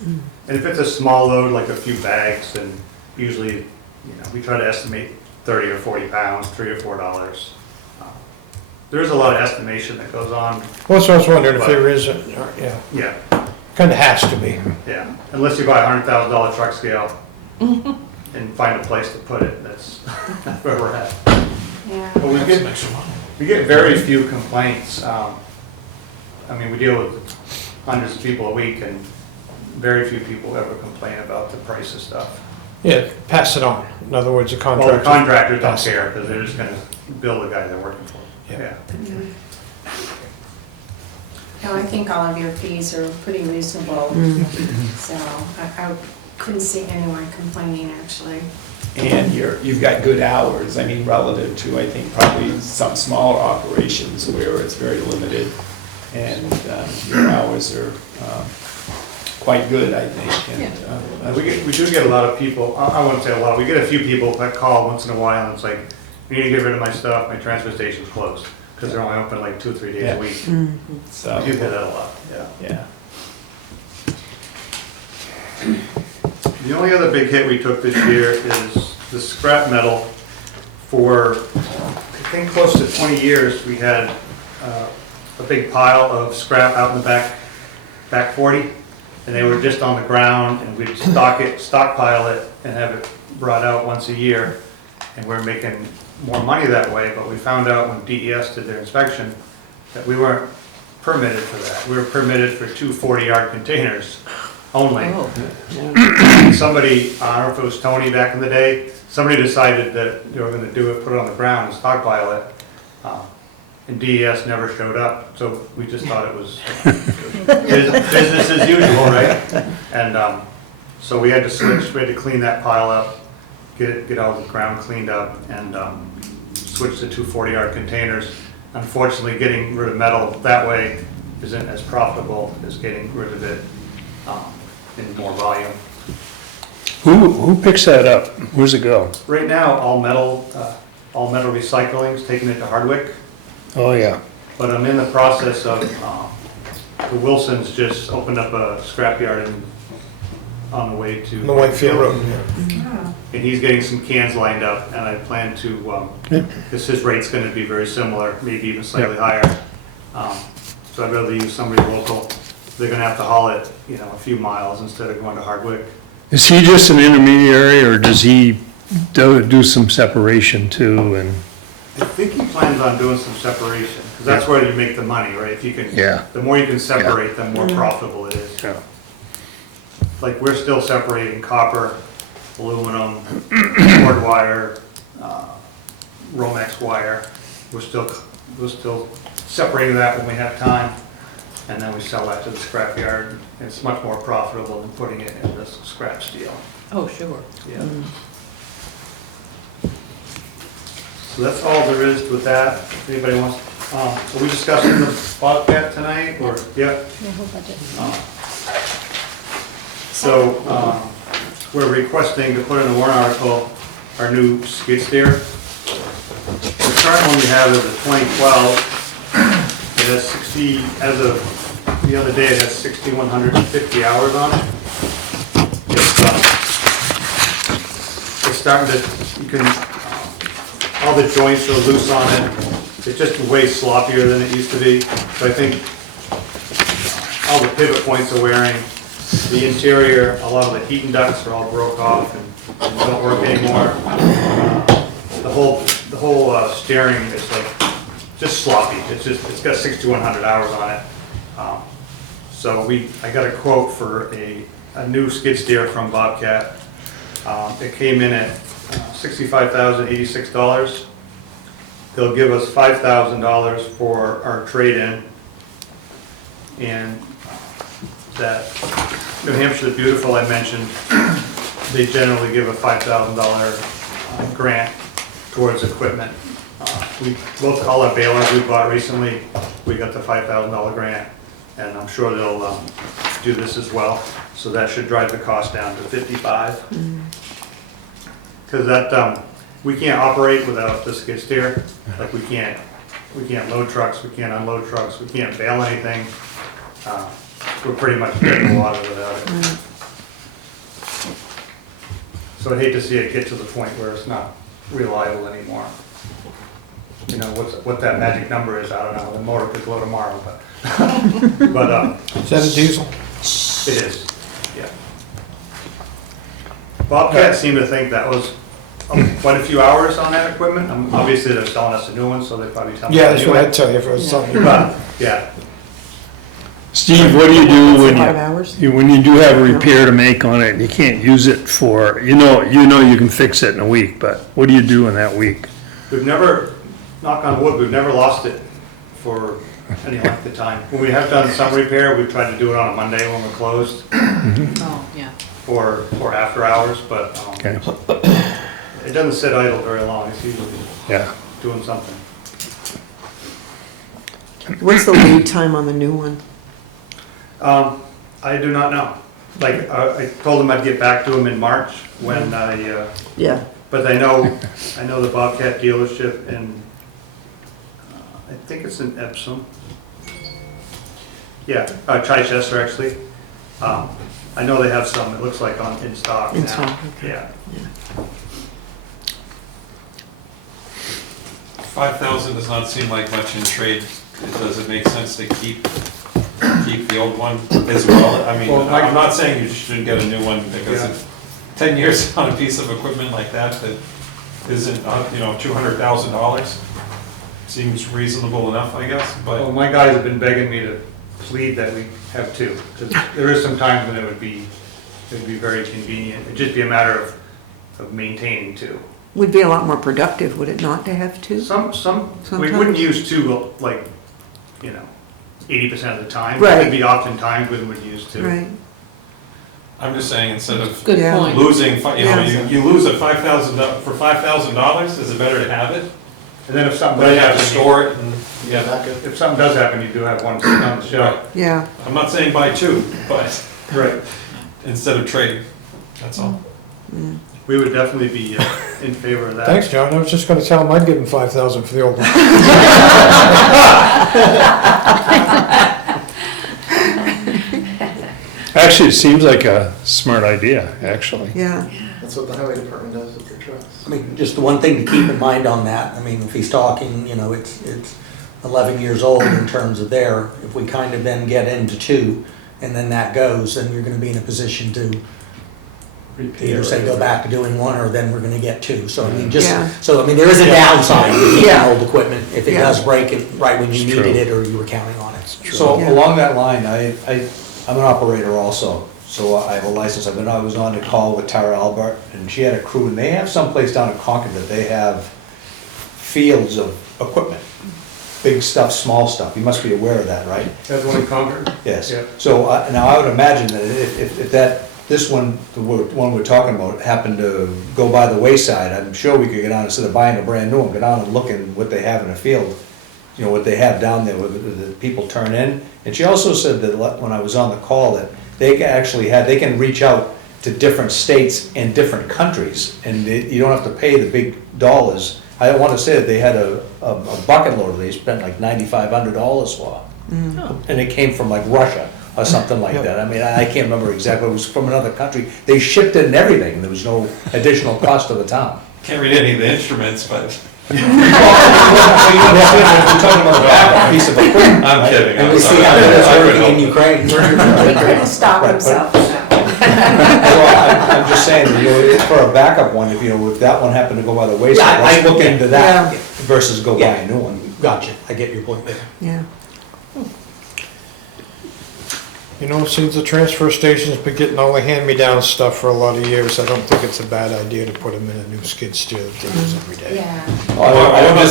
And if it's a small load, like a few bags, then usually, we try to estimate 30 or 40 pounds, $3 or $4. There's a lot of estimation that goes on. Well, so I was wondering if there is, yeah, Yeah, kind of has to be. yeah. Unless you buy a $100,000 truck scale and find a place to put it, that's where we're at. Yeah. But we get very few complaints. We deal with hundreds of people a week, and very few people ever complain about the price of stuff. Yeah, pass it on. In other words, the Well, the contractor. contractors don't pass it. care, because they're just gonna bill the guy they're working for. Yeah. No, I think all of your fees are pretty reasonable, so I couldn't see anyone complaining, actually. And you've got good hours, relative to, I think, probably some smaller operations where it's very limited. And your hours are quite good, I think. And, We do get a lot of people, I wouldn't say a lot, we get a few people that call once in a while, and it's like, I need to get rid of my stuff, my transfer station's closed, because they're only open like 2 or 3 days Yeah. a week. So, I do get that a lot, yeah. yeah. The only other big hit we took this year is the scrap metal. For, I think, close to 20 years, we had a big pile of scrap out in the back 40, and they were just on the ground, and we'd stockpile it, and have it brought out once a year, and we're making more money that way. But we found out when DES did their inspection that we weren't permitted for that. We were permitted for 2 40-yard containers only. Somebody, I don't know if it was Tony back in the day, somebody decided that they were gonna do it, put it on the ground and stockpile it. And DES never showed up, so we just thought it was business as usual, right? And so we had to switch, we had to clean that pile up, get all the ground cleaned up, and switch to 2 40-yard containers. Unfortunately, getting rid of metal that way isn't as profitable as getting rid of it in more volume. Who picks that up? Where's it go? Right now, all metal recycling is taking it to Hardwick, Oh, yeah. but I'm in the process of, the Wilsons just opened up a scrapyard on the way to. The Whitefield Road, And he's getting some cans lined up, and I plan to, because his rate's gonna be very similar, maybe even slightly higher. So I'd rather use somebody local. They're gonna have to haul it, a few miles instead of going to Hardwick. Is he just an intermediary, or does he do some separation too, and? I think he plans on doing some separation, because that's where you make the money, right? If you can, Yeah. the more you can separate, the more profitable it is. Yeah. Like, we're still separating copper, aluminum, cord wire, Romex wire. We're still separating that when we have time, and then we sell that to the scrapyard. It's much more profitable than putting it in this scrap steel. Oh, sure. Yeah. So that's all there is with that. If anybody wants, are we discussing the Bobcat tonight, or, yeah? The whole budget. So, we're requesting to put in a warrant article our new skid steer. The current one we have is a 2012. It has 60, as of the other day, it has 6,150 hours on it. It's starting to, you can, all the joints are loose on it. It's just way sloppier than it used to be. So I think all the pivot points are wearing. The interior, a lot of the heating ducts are all broke off and don't work anymore. The whole steering is like just sloppy. It's got 6,100 hours on it. So I got a quote for a new skid steer from Bobcat. It came in at $65,086. They'll give us $5,000 for our trade-in, and that New Hampshire Beautiful I mentioned, they generally give a $5,000 grant towards equipment. Both all our balers we bought recently, we got the $5,000 grant, and I'm sure they'll do this as well. So that should drive the cost down to $55,000. Because that, we can't operate without the skid steer. Like we can't load trucks, we can't unload trucks, we can't bale anything. We're pretty much dead in the water without it. So I'd hate to see it get to the point where it's not reliable anymore. What that magic number is, I don't know. The motor could blow tomorrow, but Is that a diesel? it is, yeah. Bobcat seemed to think that was quite a few hours on that equipment. Obviously, they're selling us a new one, so they probably tell me. Yeah, that's what I'd tell you if it was something. But, yeah, Steve, what do you do 5 hours? when you do have a repair to make on it and you can't use it for, you know you can fix it in a week, but what do you do in that week? we've never, knock on wood, we've never lost it for any length of time. When we have done some repair, we've tried to do it on a Monday when we're closed, Oh, yeah. or after hours, but Okay, it doesn't sit idle very long. It's usually yeah. doing something. What's the lead time on the new one? I do not know. Like, I told them I'd get back to them in March when Yeah. but I know the Bobcat dealership in, I think it's in Epsom. Yeah, Chichester actually. I know they have some, it looks like in stock now. In stock, okay. Yeah. 5,000 does not seem like much in trade. Does it make sense to keep the old one as well? I mean, Well, I'm not saying you shouldn't get a new one because it's 10 years on a piece of equipment like that isn't, $200,000. seems reasonable enough, I guess, Well, but my guys have been begging me to plead that we have two, because there is some times when it'd be very convenient. It'd just be a matter of maintaining two. Would be a lot more productive, would it not, to have two? We Sometimes. wouldn't use two, like, 80% of the time. Right. There'd be often times when we'd use two. Right. I'm just saying, instead of Good Yeah. point. losing, Yeah. you lose a for $5,000, is it better to have it? And then if something But does you have to happen, store it and, yeah. if something does happen, you do have one sitting on the shelf. Yeah, I'm not saying buy two, but Right. instead of trading, that's all. We would definitely be in favor of that. Thanks, John. I was just gonna tell him I'd give him 5,000 for the old one. Actually, it seems like a smart idea, actually. yeah. That's what the highway department does with their trucks. I mean, just the one thing to keep in mind on that, I mean, if he's talking, it's 11 years old in terms of there, if we kind of then get into two, and then that goes, then you're gonna be in a position to either say go back to doing one, or then we're gonna get two. So I mean, Yeah. there is a downside to keeping Yeah. old equipment, if it Yeah. does break it right when you It's needed true. it, or you were counting on it. So Yeah. along that line, I'm an operator also, so I have a license. I was on a call with Tara Albert, and she had a crew, and they have someplace down in Concord that they have fields of equipment. Big stuff, small stuff. You must be aware of that, right? That's one in Concord? Yes. Yeah. So now I would imagine that if this one, the one we're talking about, happened to go by the wayside, I'm sure we could get on, instead of buying a brand new one, go down and look at what they have in the field, what they have down there, what the people turn in. And she also said that when I was on the call, that they can reach out to different states and different countries, and you don't have to pay the big dollars. I want to say that they had a bucket loader they spent like $9,500 for. And it came from like Russia or something like that. I mean, I can't remember exactly, it was from another country. They shipped it and everything, there was no additional cost to the town. Can't read any of the instruments, but We're talking about a backup piece of equipment. I'm kidding. And I'm we see sorry. how it is I couldn't working in help it. Ukraine. He couldn't stop Right, himself. Well, I'm just saying, for a backup one, if that one happened to go by the wayside, Yeah, let's look into that Yeah. versus go buy Yeah. a new one. Gotcha, I get your point there. Yeah. Since the transfer station's been getting all the hand-me-down stuff for a lot of years, I don't think it's a bad idea to put them in a new skid steer that they use every day. Yeah. I don't know.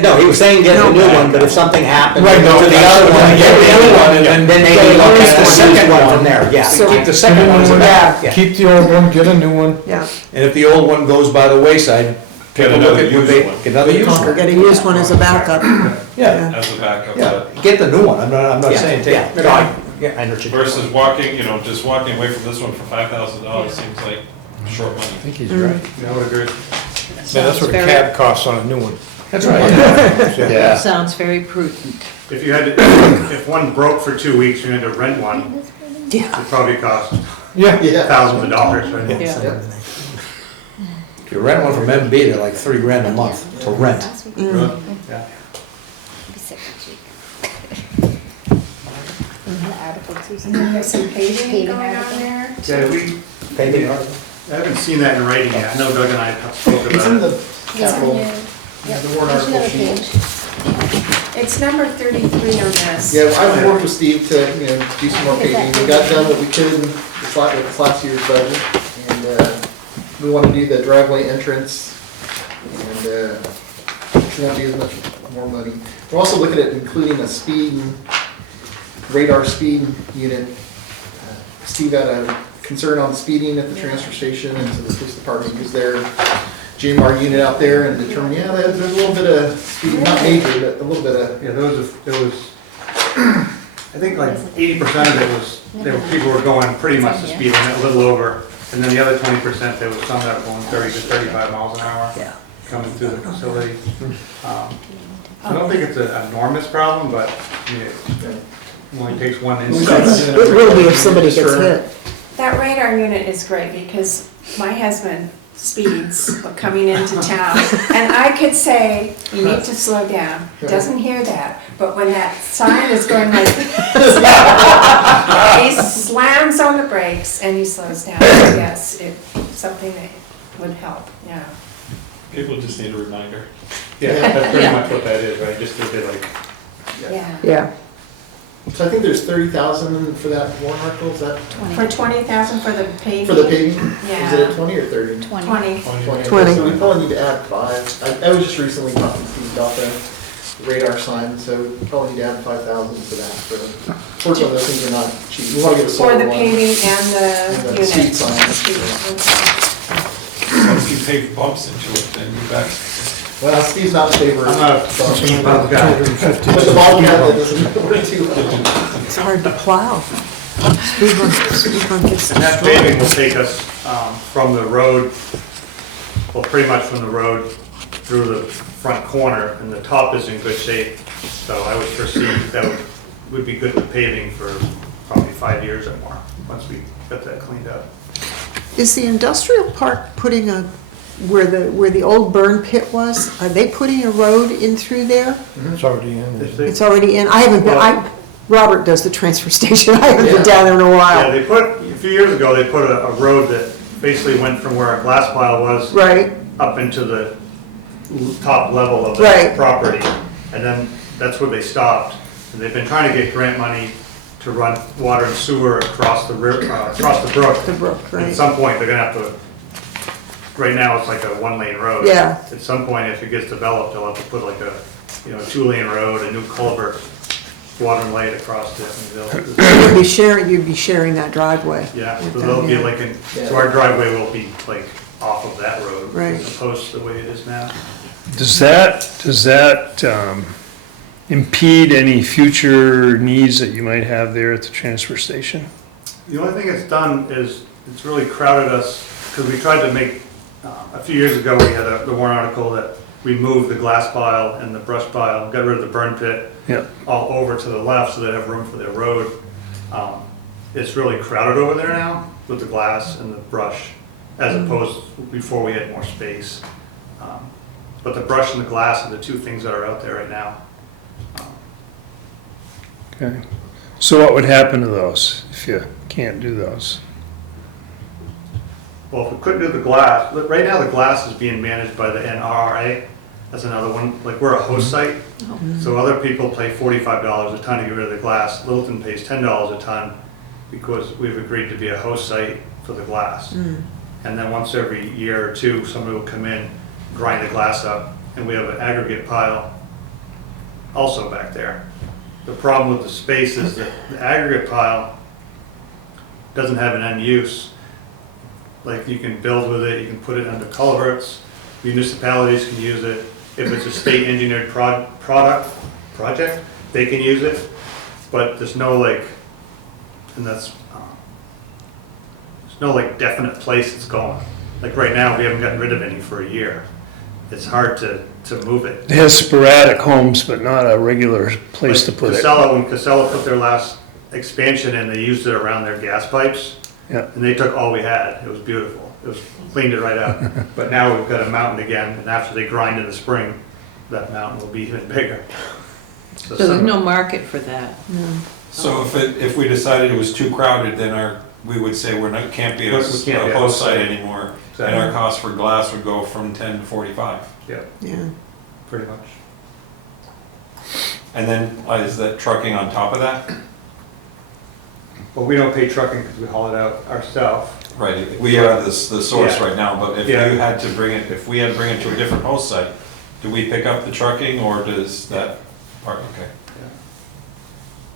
No, he was saying get a new one, but if something happened to Right, no, the that's other what one, I get get. the other one, and Yeah. then maybe At look least at the the second second one one. from there, yeah. So- Keep the second one as a Yeah. backup. Yeah. Keep the old one, get a new one. Yeah. And if the old one goes by the wayside, take a Get look another at what used they, one. get another used Or one. get a used one as a backup. Yeah, As a backup, yeah, get the new one, I'm not Yeah, saying yeah, take. no, yeah, I know what you're doing. versus walking, just walking away from this one for $5,000 seems like short money. I think he's right. Yeah, I would agree. Yeah, that's what a cab costs on a new one. That's right. Yeah. Sounds very prudent. If you had to, if one broke for 2 weeks, you had to rent one, Yeah. it'd probably cost Yeah. Yeah. thousands of dollars, right? Yeah. If you rent one from MB, they're like $3,000 a month to rent. Yeah. There's some paving going on there. Yeah, I haven't seen that in writing yet. I know Doug and I have spoken It's in about it. the capital, the warrant article sheet. It's number 33 on this. Yeah, I've worked with Steve to, do some more paving. We got done what we could in this last year's budget. And, we want to do the driveway entrance. And, it won't be as much more money. We're also looking at including a radar speed unit. Steve had a concern on speeding at the transfer station, and so the police department used their GMR unit out there and determined, there's a little bit of speeding, not major, but a little bit of. Yeah, there was, I think like 80% of it was, people were going pretty much the speed limit, a little over. And then the other 20%, there was some that were going 30 to 35 miles an hour Yeah. coming through the facility. I don't think it's an enormous problem, but it only takes one instance. It will be if somebody gets hit. That radar unit is great because my husband speeds coming into town. And I could say, you need to slow down. He doesn't hear that. But when that sign is going like this, he slams on the brakes and he slows down. Yes, it's something that would help, yeah. People just need a reminder. Yeah, that's pretty much what that is, right? Just to be like, Yeah. So I think there's 30,000 for that warrant article, is that For 20,000 for the paving? for the paving? Is it Yeah, at 20 or 30? 20. 20. 20. So we probably need to add 5. I was just recently talking to Steve about the radar sign, so we probably need to add 5,000 for that. Fortunately, those things are not cheap. We want to get a For solar the one. paving and And the the speed unit. sign. Speed, okay. Once you pave bumps into it, then you back. Well, Steve's not in favor. I'm not a speed bump guy. But the Bobcat, that doesn't work too well. It's hard to plow. Speed bump gets And that destroyed. paving will take us from the road, well, pretty much from the road through the front corner, and the top is in good shape. So I would foresee that would be good with paving for probably 5 years or more, once we get that cleaned up. Is the industrial park putting where the old burn pit was, are they putting a road in through there? It's already in there. It's already in, I haven't been, Robert does the transfer station, I haven't been down there in a Yeah, while. they put, a few years ago, they put a road that basically went from where our glass pile was Right, up into the top level of the Right. property. And then that's where they stopped. And they've been trying to get grant money to run water and sewer across the river, across the brook. the brook, At right. some point, they're gonna have to, right now, it's like a one-lane road. Yeah. At some point, if it gets developed, they'll have to put like a, you know, 2-lane road, a new culvert, water and light across it. And You'd be sharing that driveway. yeah, with so them, they'll be yeah. like, so our driveway will be like off of that road. Right. As opposed to the way it is now. Does that impede any future needs that you might have there at the transfer station? The only thing it's done is, it's really crowded us, because we tried to make, a few years ago, we had the warrant article that we moved the glass pile and the brush pile, got rid of the burn pit, Yeah. all over to the left so they have room for their road. It's really crowded over there now with the glass and the brush, as opposed before we had more space. But the brush and the glass are the two things that are out there right now. Okay. So what would happen to those if you can't do those? Well, if we couldn't do the glass, look, right now the glass is being managed by the NRA. That's another one, like we're a host site, so other people pay $45 a ton to get rid of the glass. Littleton pays $10 a ton because we've agreed to be a host site for the glass. And then once every year or two, somebody will come in, grind the glass up, and we have an aggregate pile also back there. The problem with the space is that the aggregate pile doesn't have an end use. Like you can build with it, you can put it under culverts, municipalities can use it. If it's a state engineered project, they can use it, but there's no like, and that's, there's no like definite place it's going. Like right now, we haven't gotten rid of any for a year. It's hard to move it. It has sporadic homes, but not a regular place to put it. Casella, when Casella put their last expansion in, they used it around their gas pipes. Yeah. And they took all we had. It was beautiful. It was, cleaned it right out. But now we've got a mountain again, and after they grind in the spring, that mountain will be even bigger. So there's no market for that. So if we decided it was too crowded, then we would say can't be a We can't be a host host site site. anymore. Exactly. And our cost for glass would go from 10 to 45. Yeah, Yeah. pretty much. And then is that trucking on top of that? But we don't pay trucking because we haul it out ourselves. Right, we are the source Yeah. right now, but if Yeah. you had to bring it, if we had to bring it to a different host site, do we pick up the trucking or does that part, okay?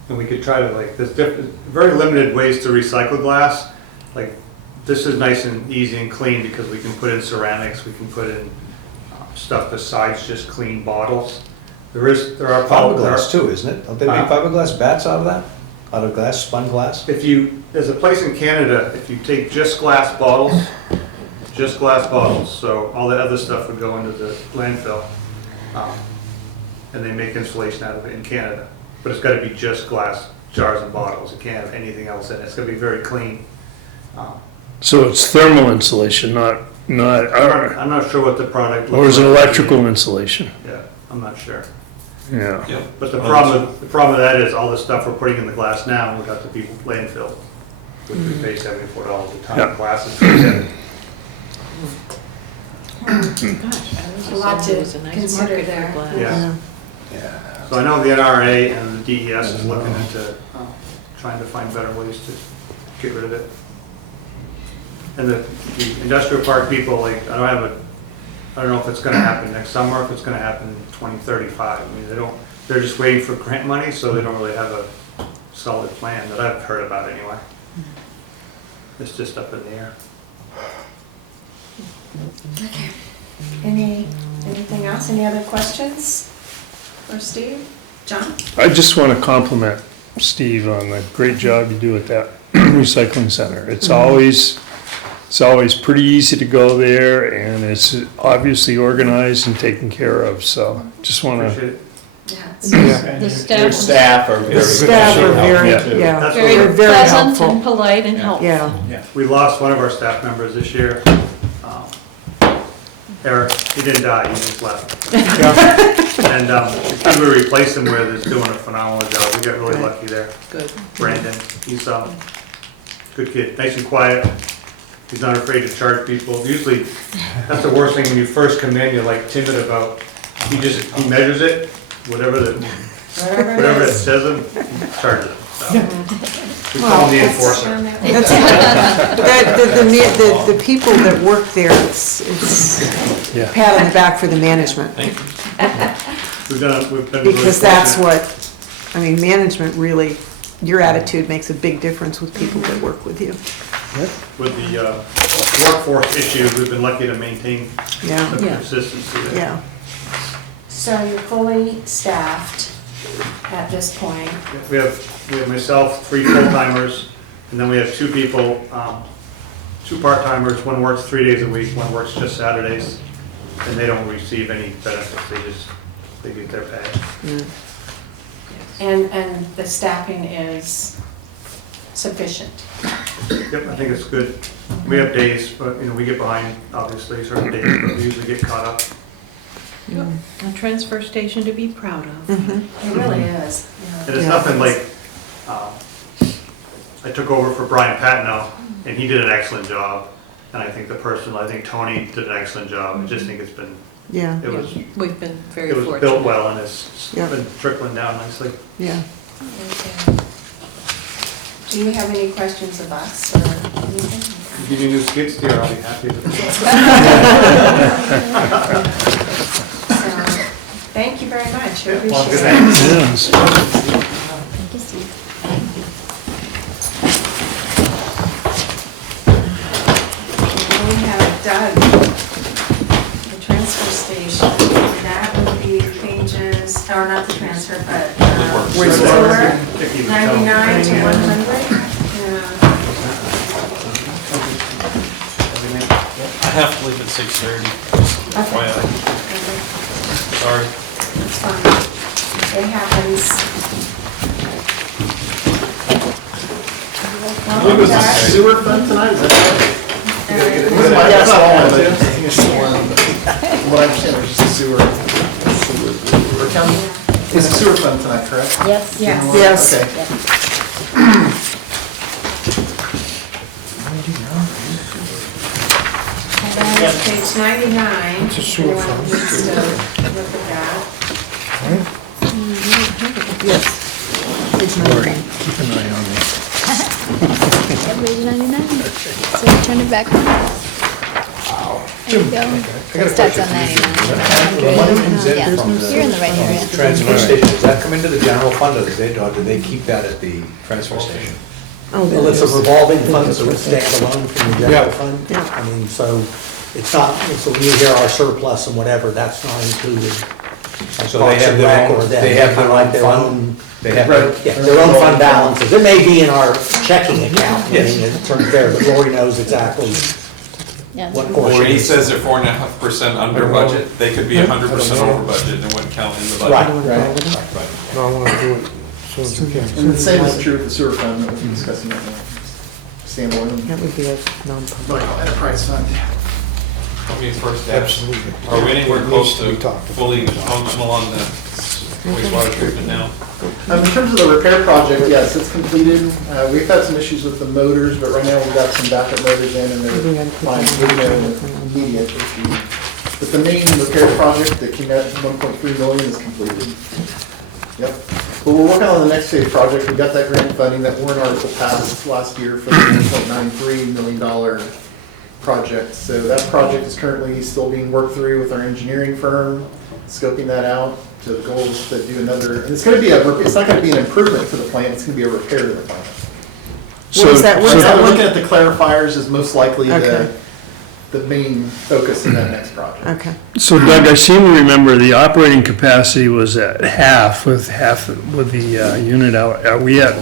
And we could try to like, there's very limited ways to recycle glass. Like, this is nice and easy and clean because we can put in ceramics, we can put in stuff besides just clean bottles. There are Fiberglass too, isn't it? Don't they make Huh? fiberglass bats out of that? Out of glass, spun glass? There's a place in Canada, if you take just glass bottles, so all the other stuff would go into the landfill. And they make insulation out of it in Canada. But it's gotta be just glass jars and bottles. It can't have anything else in it. It's gotta be very clean. So it's thermal insulation, not, I'm not sure what the product looks like. or is it electrical insulation? Yeah, I'm not sure. Yeah. Yeah. But the problem with that is all the stuff we're putting in the glass now would have to be landfilled, which we pay $74 a ton. Yeah. Glass is pretty heavy. A lot to consider there. Yeah. Yeah. So I know the NRA and the DES is looking into trying to find better ways to get rid of it. And the industrial park people, like, I don't know if it's gonna happen next summer, or if it's gonna happen in 2035. I mean, they're just waiting for grant money, so they don't really have a solid plan that I've heard about anyway. It's just up in the air. Okay. Anything else? Any other questions for Steve? John? I just want to compliment Steve on the great job you do at that recycling center. It's always pretty easy to go there, and it's obviously organized and taken care of, so just want Appreciate to, it. Yeah. The Your staff are very. Staff are very, Yeah. yeah, That's Very they're very pleasant helpful. and polite and helpful. Yeah, We lost one of our staff members this year. Eric, he didn't die, he just left. And the kid we replaced him with is doing a phenomenal job. We got really lucky there. Good. Brandon, he's good kid, nice and quiet. He's not afraid to charge people. Usually, that's the worst thing when you first come in, you're like timid about, he measures it, whatever it says him, he charges it. So, we call him the enforcer. The people that work there, it's yeah. pat on the back for the management. We've been really Because that's fortunate. what, I mean, management really, your attitude makes a big difference with people that work with you. With the workforce issues, we've been lucky to maintain Yeah, some Yeah. consistency there. yeah. So you're fully staffed at this point. We have myself, 3 full-timers, and then we have 2 people, 2 part-timers. One works 3 days a week, one works just Saturdays, and they don't receive any benefits, they get their pay. And the staffing is sufficient. Yep, I think it's good. We have days, but, we get behind, obviously, certain days, but we usually get caught up. A transfer station to be proud of. It really is. And it's nothing like, I took over for Brian Patno, and he did an excellent job. And I think Tony did an excellent job. I just think it was We've been very It was fortunate. built well, and it's Yeah. been trickling down nicely. Yeah. Okay. Do you have any questions of us or anything? Give you new skid steer, I'll be happy with it. So, thank you very much. I Well, appreciate good it. night. Yes. Thank you, Steve. And we have Doug, the transfer station. That would be pages, or not the transfer, but Where's the sewer, work? If you can tell. 99 to 100. I have to leave at 6:30. Okay. Sorry. That's fine. It happens. Welcome, Doug. Sewer fund tonight, is that Yes. not all of it, I think it's just one, but from what I understand, it's just a sewer. Or county, it's a sewer fund tonight, correct? Yes. Yes. Yes. Okay. And then it's page 99. It's a sewer Anyone fund. needs to look at that. Yes. Page 99. Keep an eye on me. Page 99. So you turn it back on. There you go. It starts on 99. The money comes in Yeah, from you're in the right area. the transfer station, does that come into the general fund, or do they keep that at the transfer station? Oh, Well, it's a revolving fund, so it's standalone from the general fund. Yeah. I mean, so it's not, so when you hear our surplus and whatever, that's not included. So they have their own, they have their own fund? They have their. Yeah, their own fund balances. It may be in our checking account, I mean, it turns there, but Lori knows exactly Yeah. what When portion. he says they're 4.5% under budget, they could be 100% over budget and it wouldn't count in the Right, budget. right. No, I want to do it so as you can. And the same is true with the sewer fund that we're discussing right now. Standalone, That would be a non-public. like enterprise fund. What means first steps? Absolutely. Are we anywhere close Needs to be to talked about. fully functional on the wastewater treatment now? In terms of the repair project, yes, it's completed. We've had some issues with the motors, but right now we've got some backup motors in and they're fine. There's no immediate issue. But the main repair project that came out at 1.3 million is completed. Yep. But we're working on the next phase project. We got that grant funding, that warrant article passed last year for the $1.93 million project. So that project is currently still being worked through with our engineering firm, scoping that out. So the goal is to do another, and it's going to be it's not going to be an improvement to the plant, it's going to be a repair to the plant. What is that, what is that We're one? looking at the clarifiers as most likely Okay. the main focus in that next project. Okay. So Doug, I seem to remember the operating capacity was at half with the unit out. Are we at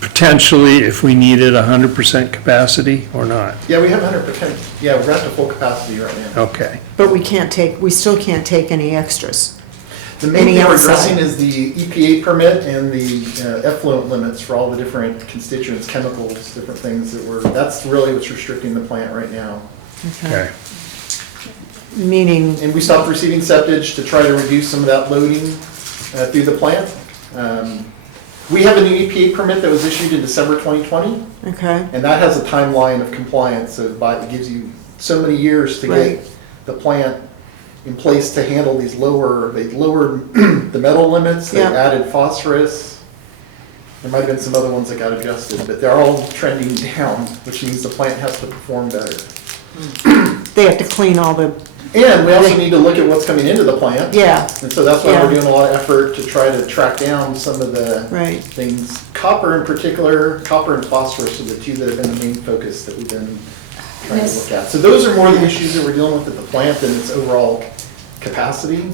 potentially, if we needed 100% capacity or not? Yeah, we have 100%, yeah, we're at the full capacity right now. Okay. But we still can't take any extras. The main Any thing we're outside? addressing is the EPA permit and the effluent limits for all the different constituents, chemicals, different things that's really what's restricting the plant right now. Okay. Meaning, And we stopped receiving septage to try to reduce some of that loading through the plant. We have a new EPA permit that was issued in December 2020, okay, and that has a timeline of compliance. So it gives you so many years to Right. get the plant in place to handle they lowered the metal limits, they Yeah. added phosphorus. There might have been some other ones that got adjusted, but they're all trending down, which means the plant has to perform better. they have to clean all the, And we also need to look at what's coming into the plant. yeah, And so that's why Yeah. we're doing a lot of effort to try to track down some of the right. things. Copper in particular, copper and phosphorus are the two that have been the main focus that we've been trying to look at. So those are more the issues that we're dealing with at the plant than its overall capacity.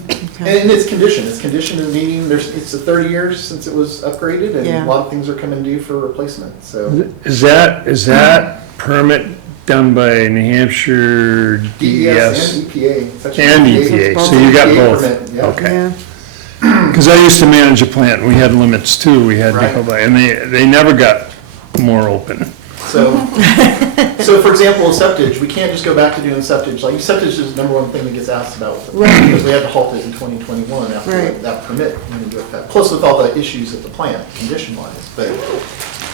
And its condition. Its condition is meeting, it's 30 years since it was upgraded, and Yeah. a lot of things are coming due for replacement, so. Is that permit done by New Hampshire DES DES? and EPA. It's actually And EPA, so you got EPA both? permit, yeah. Okay. Because I used to manage a plant, we had limits too, we had to Right. go by, and they never got more open. So, so for example, septage, we can't just go back to doing septage. Like septage is the number one thing that gets asked about with the plant, because we had to halt it in 2021 after Right. that permit went into effect. Plus with all the issues at the plant, condition-wise. But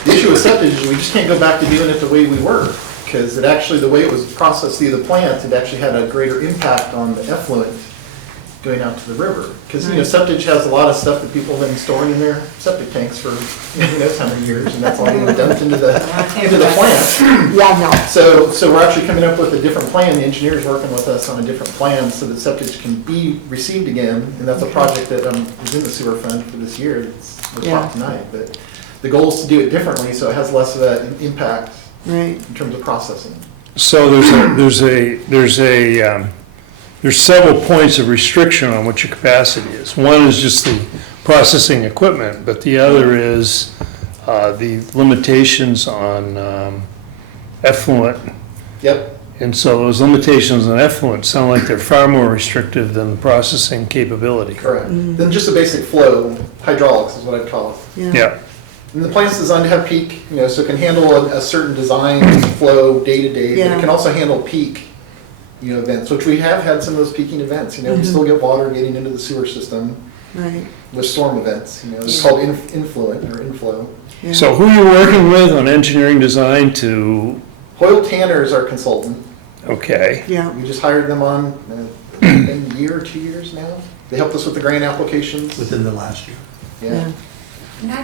the issue with septage is we just can't go back to doing it the way we were, because it actually, the way it was processed through the plant, it actually had a greater impact on the effluent going out to the river. Because, septage has a lot of stuff that people have been storing in their septic tanks for who knows how many years, and that's all getting dumped into the plant. Yeah, no. So we're actually coming up with a different plan. The engineer's working with us on a different plan so that septage can be received again. And that's a project that is in the sewer fund for this year. We're Yeah. talking tonight, but the goal is to do it differently so it has less of an impact Right. in terms of processing. So there's several points of restriction on what your capacity is. One is just the processing equipment, but the other is the limitations on effluent. Yep. And so those limitations on effluent sound like they're far more restrictive than the processing capability. Correct. Then just a basic flow, hydraulics is what I'd call it. Yeah. And the plant's designed to have peak, so it can handle a certain design flow day to day, but Yeah. it can also handle peak, events, which we have had some of those peaking events. We still get water getting into the sewer system Right. with storm events. It's called influent or inflow. Yeah. So who are you working with on engineering design to, Hoyle Tanner is our consultant. okay. Yeah. We just hired them on been a year or 2 years now. They helped us with the grant applications. Within the last year. Yeah.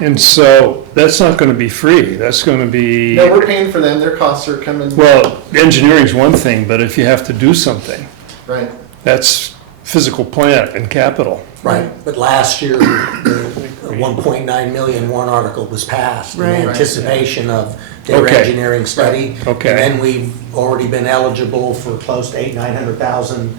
And so that's not gonna be free, that's gonna be, No, we're paying for them. Their costs are coming. well, engineering's one thing, but if you have to do something, Right. that's physical plant and capital. Right, but last year, the 1.9 million warrant article was passed in Right. anticipation of their Okay. engineering study. Okay. And then we've already been eligible for close to 900,000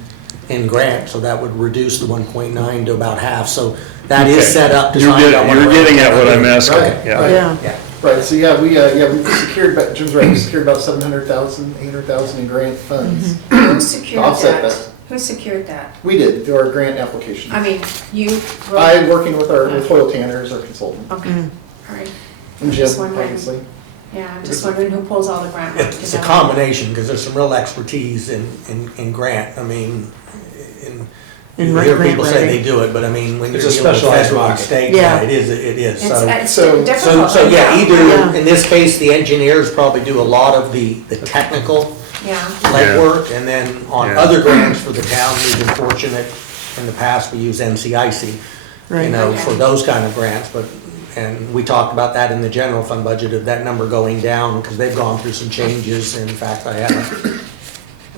in grant, so that would reduce the 1.9 to about half. So that is Okay. set up, You're designed. on you're what getting we're at what I'm gonna do. asking, Right. yeah. Yeah. Yeah. Right, so we secured, Jim's right, we secured about 700,000, 800,000 in grant funds. Who To secured offset that? that. Who secured that? We did, through our grant application. I mean, you wrote. I'm working with Hoyle Tanner as our consultant, Okay, all right. and Just Jim, wondering. obviously. Yeah, I'm just wondering who pulls all the grant money It's a together. combination, because there's some real expertise in grant. I mean, In you hear grant people say writing. they do it, but I mean, when you're It's a dealing with specialized federal and market. state, Yeah. it is. So, It's So- difficult. so yeah, Yeah. either, in this case, the engineers probably do a lot of the technical Yeah. legwork, and then on Yeah. other grants for the town, we've been fortunate, in the past, we use NCIC, you Right. know, for Okay. those kind of grants, but, and we talked about that in the general fund budget, of that number going down, because they've gone through some changes. In fact, I had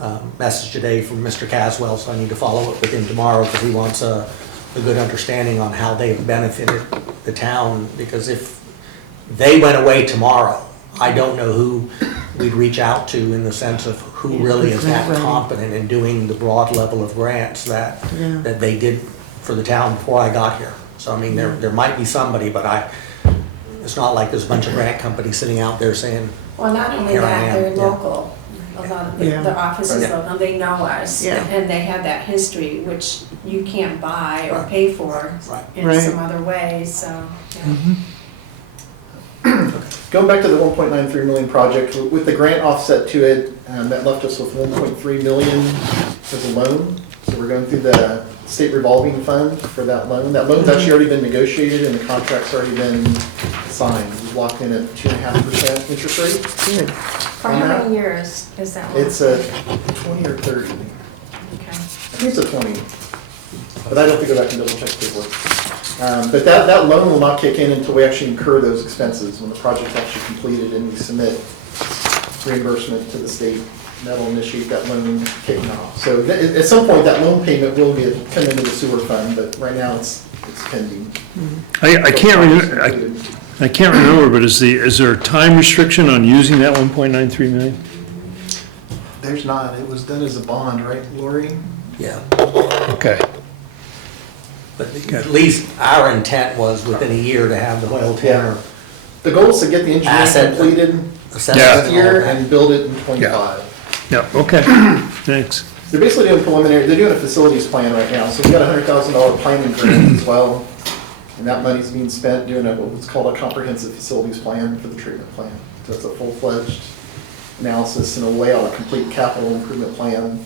a message today from Mr. Caswell, so I need to follow up with him tomorrow, because he wants a good understanding on how they've benefited the town, because if they went away tomorrow, I don't know who we'd reach out to in the sense of who really is that Grant writing. competent in doing the broad level of grants that they did for the town before I got here. So I mean, there might be somebody, but it's not like there's a bunch of grant companies sitting out there saying, Well, not only Here I that, am, they're yeah. local. A lot of Yeah. the offices Yeah. local, they know us, Yeah. and they have that history, which you can't buy or pay for Right. in Right. some other way, so, yeah. Going back to the 1.93 million project, with the grant offset to it, that left us with 1.3 million as a loan. So we're going through the state revolving fund for that loan. That loan's actually already been negotiated and the contract's already been signed. We've locked in at 2.5% interest rate. Good. For how many years is that one? It's a 20 or 30. Okay. I think it's a 20, but I'd have to go back and double check the paperwork. But that loan will not kick in until we actually incur those expenses, when the project's actually completed and we submit reimbursement to the state. That'll initiate that loan kicking off. So at some point, that loan payment will come into the sewer fund, but right now it's pending. I can't remember, but is there a time restriction on using that 1.93 million? There's not, it was done as a bond, right, Lori? yeah. Okay, But at least our intent was within a year to have the oil tanner The goal is to get the engineering Asset. completed assessed. next and all year that. and build it in '25. yeah, okay, thanks. They're basically doing preliminary, they're doing a facilities plan right now, so we got a $100,000 planning grant as well. And that money's being spent doing what's called a comprehensive facilities plan for the treatment plant. So it's a full-fledged analysis and a layout, a complete capital improvement plan and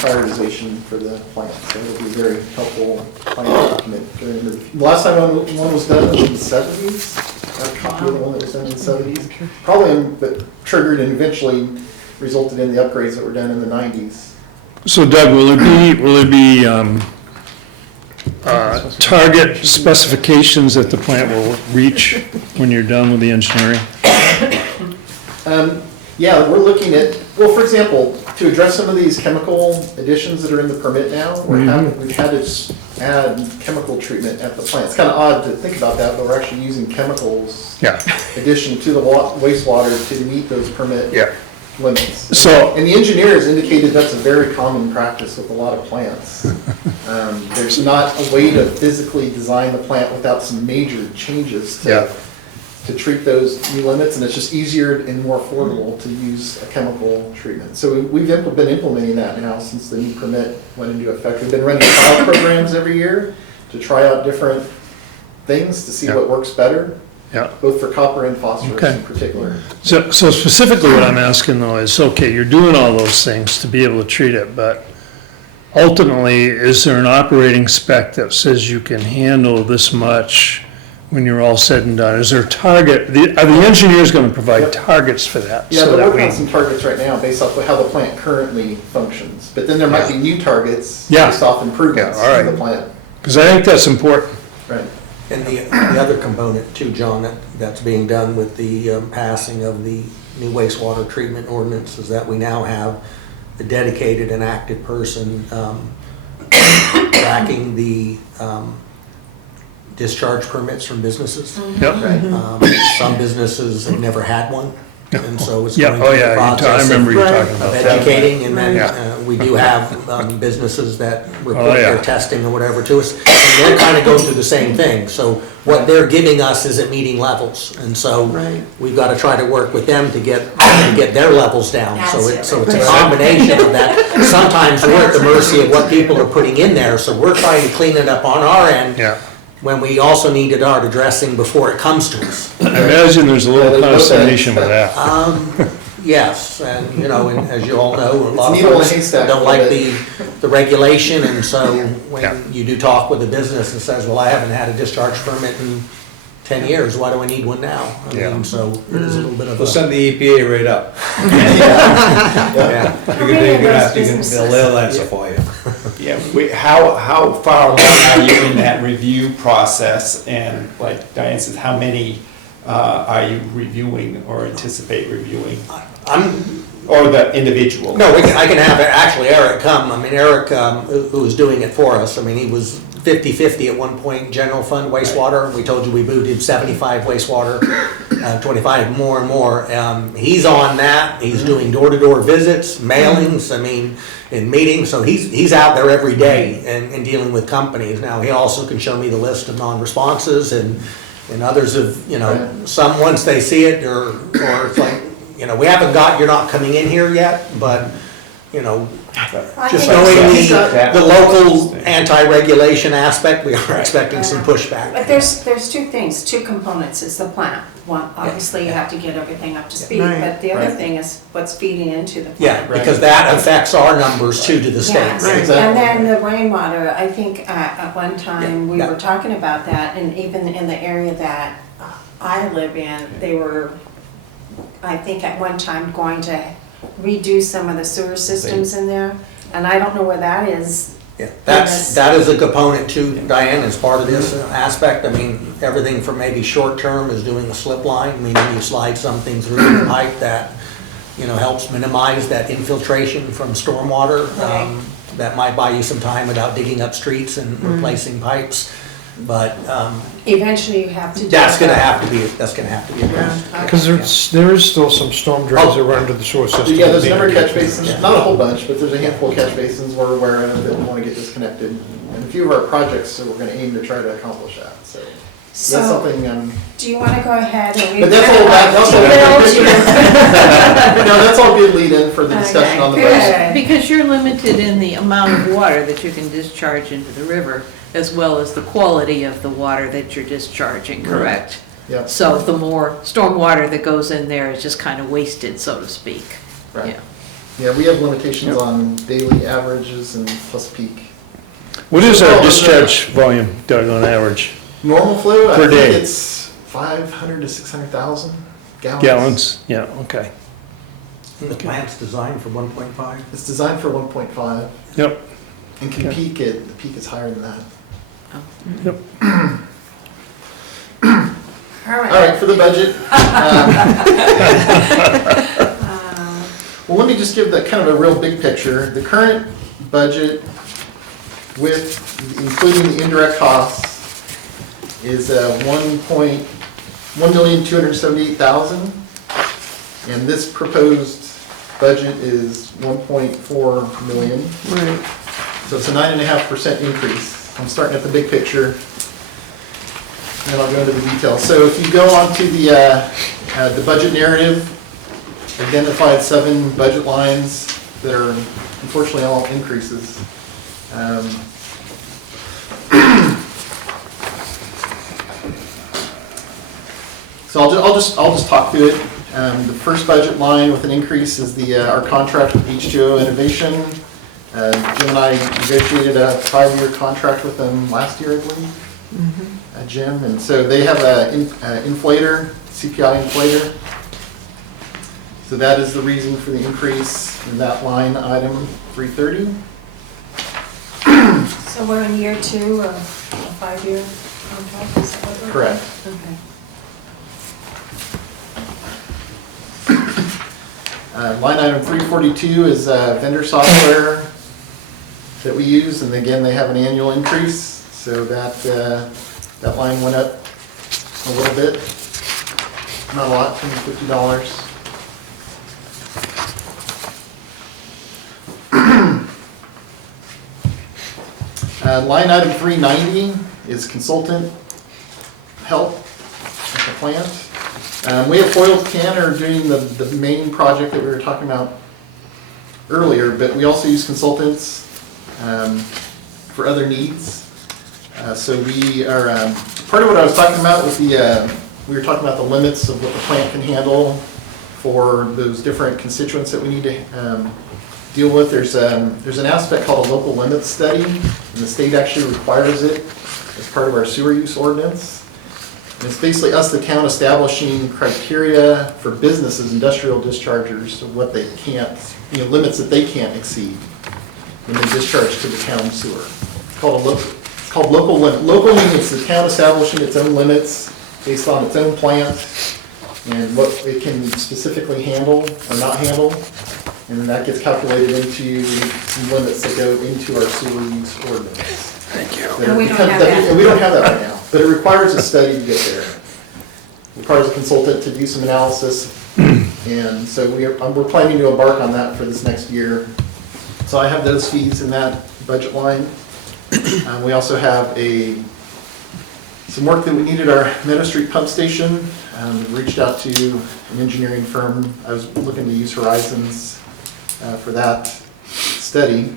prioritization for the plant. So it'll be a very helpful planning document going into the last time one was done was in the 70s. A copy of the one that was done in the 70s. Probably, but triggered and eventually resulted in the upgrades that were done in the 90s. So Doug, will there be target specifications that the plant will reach when you're done with the engineering? Yeah, we're looking at, well, for example, to address some of these chemical additions that are in the permit now, we've had to add chemical treatment at the plant. It's kind of odd to think about that, but we're actually using chemicals Yeah, addition to the wastewater to meet those permit yeah. limits. So- And the engineers indicated that's a very common practice with a lot of plants. There's not a way to physically design the plant without some major changes Yeah. to treat those new limits, and it's just easier and more affordable to use a chemical treatment. So we've been implementing that now since the new permit went into effect. We've been running trial programs every year to try out different things to see Yeah. what works better, Yeah. both for copper and phosphorus Okay. in particular. So specifically what I'm asking though is, okay, you're doing all those things to be able to treat it, but ultimately, is there an operating spec that says you can handle this much when you're all said and done? Is there a target, are the engineers gonna provide Yep. targets for that? Yeah, so they're that working on we? some targets right now based off of how the plant currently functions. But then there might be new targets Yeah. based off improvements Yeah, all right. in the plant. Because I think that's important. Right. And the other component too, John, that's being done with the passing of the new wastewater treatment ordinance is that we now have a dedicated and active person tracking the discharge permits from businesses. Yep. Some businesses have never had one, and so it's Yeah, going oh through the yeah, I process remember you talking of about that. educating, and then Yeah. we do have businesses that report Oh, yeah. their testing or whatever to us, and they're kind of going through the same thing. So what they're giving us isn't meeting levels, and so Right. we've got to try to work with them to get their levels down. So That's it's it. a combination of that. Sometimes we're at the mercy of what people are putting in there, so we're trying to clean it up on our end. Yeah. When we also need to start addressing before it comes to us. I imagine there's a little consternation with that. Yes, and you know, and as you all know, a lot of needle in a folks haystack don't a like little the regulation, and so Yeah. when you do talk with a business that says, well, I haven't had a discharge permit in 10 years, why do I need one now? I Yeah. mean, so it is a little bit of We'll a, send the EPA right up. yeah. They'll answer for you. Yeah, how far along are you in that review process? And like Diane says, how many are you reviewing or anticipate reviewing? Or the individual? No, I can have actually Eric come. I mean, Eric, who was doing it for us, I mean, he was 50-50 at one point, general fund wastewater. We told you we moved him 75 wastewater, 25 more and more. He's on that. He's doing door-to-door visits, mailings, I mean, and meetings. So he's out there every day and dealing with companies. Now, he also can show me the list of non-responses and others of, you know, some once they see it or it's like, you know, we haven't got, you're not coming in here yet, but, you know, just knowing the local anti-regulation aspect, we are expecting some pushback. But there's two things, two components, is the plant. One, obviously you have to get everything up to speed, but the other thing is what's feeding into the Yeah, plant. because that affects our numbers too to the state. Yes, and then the rainwater, I think at one time we were talking about that, and even in the area that I live in, they were, I think at one time, going to redo some of the sewer systems in there, and I don't know where that is. Yeah, that is a component too, Diane, as part of this aspect. I mean, everything from maybe short term is doing a slip line, meaning you slide something through the pipe that, you know, helps minimize that infiltration from stormwater. That might buy you some time without digging up streets and replacing pipes. But eventually you have to do that's gonna that. have to be addressed. Because there is still some storm drains that run into the sewer system. Yeah, there's a number of catch basins, not a whole bunch, but there's a handful of catch basins we're aware of that want to get disconnected. And a few of our projects, so we're gonna aim to try to accomplish that, so. That's So, something, do you wanna go ahead and? but that's all, no, that's all good lead in for the discussion on the budget. Because you're limited in the amount of water that you can discharge into the river, as well as the quality of the water that you're discharging, correct? Yeah. So the more stormwater that goes in there is just kind of wasted, so to speak. Right. Yeah. Yeah, we have limitations on daily averages and plus peak. What is our discharge volume, Doug, on average? Normal flow, I Per think day. it's 500 to 600,000 gallons. Gallons? Yeah, okay. The plant's designed for 1.5. It's designed for 1.5 Yep, and can Okay. peak at, the peak is higher than that. yep. All right. All right, for the budget. Well, let me just give the kind of a real big picture. The current budget with, including the indirect costs, is $1,278,000. And this proposed budget is 1.4 million. Right. So it's a 9.5% increase. I'm starting at the big picture, and then I'll go into the details. So if you go on to the budget narrative, identified 7 budget lines that are unfortunately all increases. So I'll just talk through it. The first budget line with an increase is our contract with H2O Innovation. Jim and I negotiated a 5-year contract with them last year, I believe. Jim, and so they have an inflator, CPI inflator. So that is the reason for the increase in that line item 330. So we're in year 2 of a 5-year contract, is that what we're? Correct. Okay. Line item 342 is vendor software that we use, and again, they have an annual increase, so that line went up a little bit. Not a lot, $250. Line item 390 is consultant help at the plant. We have Foiled Canner doing the main project that we were talking about earlier, but we also use consultants for other needs. So we are, part of what I was talking about was we were talking about the limits of what the plant can handle for those different constituents that we need to deal with. There's an aspect called a local limits study, and the state actually requires it as part of our sewer use ordinance. It's basically us, the town, establishing criteria for businesses, industrial dischargers, of what they can't, limits that they can't exceed when they discharge to the town sewer. It's called local limit. Local means the town establishing its own limits based on its own plant and what it can specifically handle or not handle. And then that gets calculated into some limits that go into our sewer use ordinance. Thank you. And we don't have that. And we don't have that right now, but it requires a study to get there. It requires a consultant to do some analysis, and so we're planning to embark on that for this next year. So I have those fees in that budget line. We also have some work that we needed our Meadow Street pump station. Reached out to an engineering firm. I was looking to use Horizons for that study.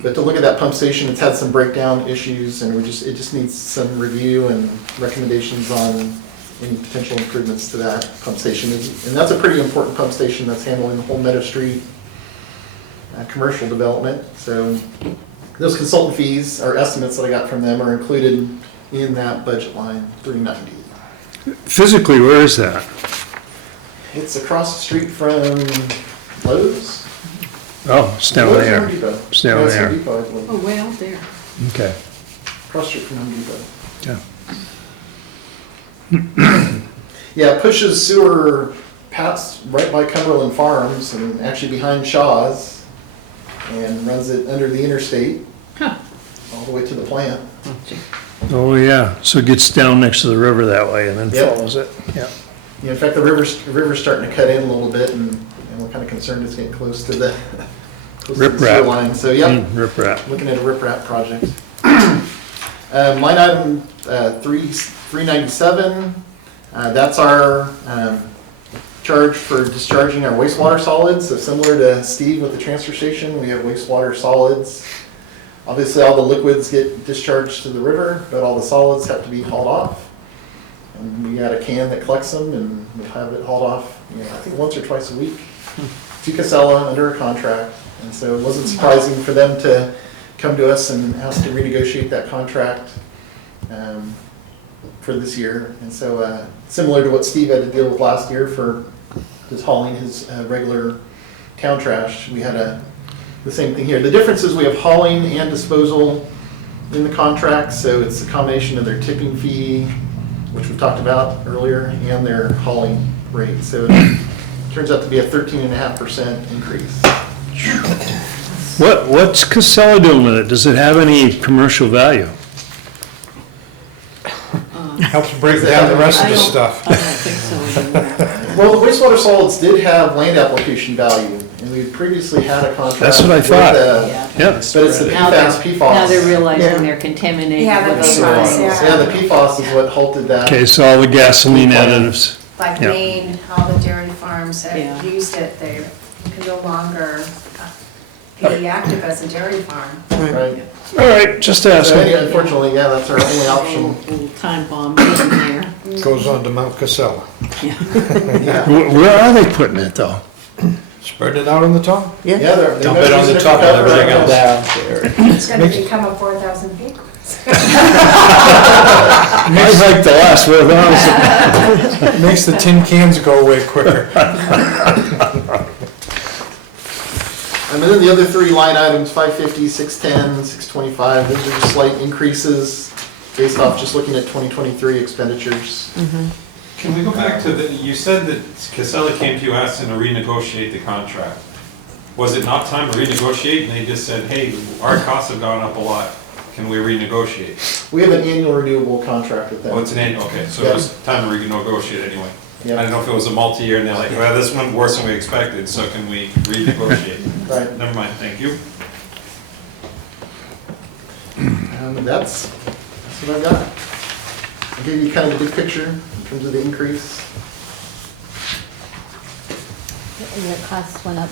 But to look at that pump station, it's had some breakdown issues, and it just needs some review and recommendations on any potential improvements to that pump station. And that's a pretty important pump station that's handling the whole Meadow Street commercial development. So those consultant fees or estimates that I got from them are included in that budget line, 390. Physically, where is that? It's across the street from Lowe's. Oh, it's down Lowe's there. Home Depot. It's down No, it's Home there. Depot, I believe. Oh, way out there. Okay, Across the street from Home Depot. yeah. Yeah, it pushes sewer past right by Cumberland Farms and actually behind Shaw's and runs it under the interstate all the way to the plant. Oh, yeah, so it gets down next to the river that way and then Yep. follows it, yeah. Yeah, in fact, the river's starting to cut in a little bit, and we're kind of concerned it's getting close to the sewer Riprap. line. So, yep, Riprap. looking at a riprap project. Line item 397, that's our charge for discharging our wastewater solids. So similar to Steve with the transfer station, we have wastewater solids. Obviously, all the liquids get discharged to the river, but all the solids have to be hauled off. And we got a can that collects them, and we have it hauled off, I think once or twice a week to Casella under a contract. And so it wasn't surprising for them to come to us and ask to renegotiate that contract for this year. And so similar to what Steve had to deal with last year for just hauling his regular town trash, we had the same thing here. The difference is we have hauling and disposal in the contract, so it's a combination of their tipping fee, which we've talked about earlier, and their hauling rate. So it turns out to be a 13.5% increase. What's Casella doing with it? Does it have any commercial value? Helps break down the rest of I the don't- stuff. I don't think so. Well, the wastewater solids did have land application value, and we previously had a contract. That's what I with, thought. Yeah. Yeah. But it's the Now PFAS, they're- PFAS. Now they're Yeah. realizing they're contaminated Yeah, the with other PFAS, things. Yeah, the PFAS is what halted that. Okay, so all the gasoline additives, Like Yeah. Maine, all the dairy farms Yeah. that used it, they can no longer be active as a dairy farm. Right. all right, just So asking. anyway, unfortunately, yeah, that's our only option. Little time bomb in there. Goes on to Mount Casella. Yeah, Where are they putting it, though? Spread it out on the top. yeah, they Dump know it on using the for top of cover everything right else. now. It's gonna become a 4,000 acres. I like the last word, Makes the tin cans go away quicker. And then the other three line items, 550, 610, 625, those are just slight increases based off just looking at 2023 expenditures. Can we go back to you said that Casella came to you asking to renegotiate the contract. Was it not time to renegotiate and they just said, hey, our costs have gone up a lot, can we renegotiate? We have an annual renewable contract with them. Oh, it's an annual, okay, so Yeah. it was time to renegotiate anyway. I Yeah. don't know if it was a multi-year and they're like, well, this went worse than we expected, so can we renegotiate? Right. Never mind, thank you. That's what I've got. I'll give you kind of the big picture in terms of the increase. Indirect costs went up,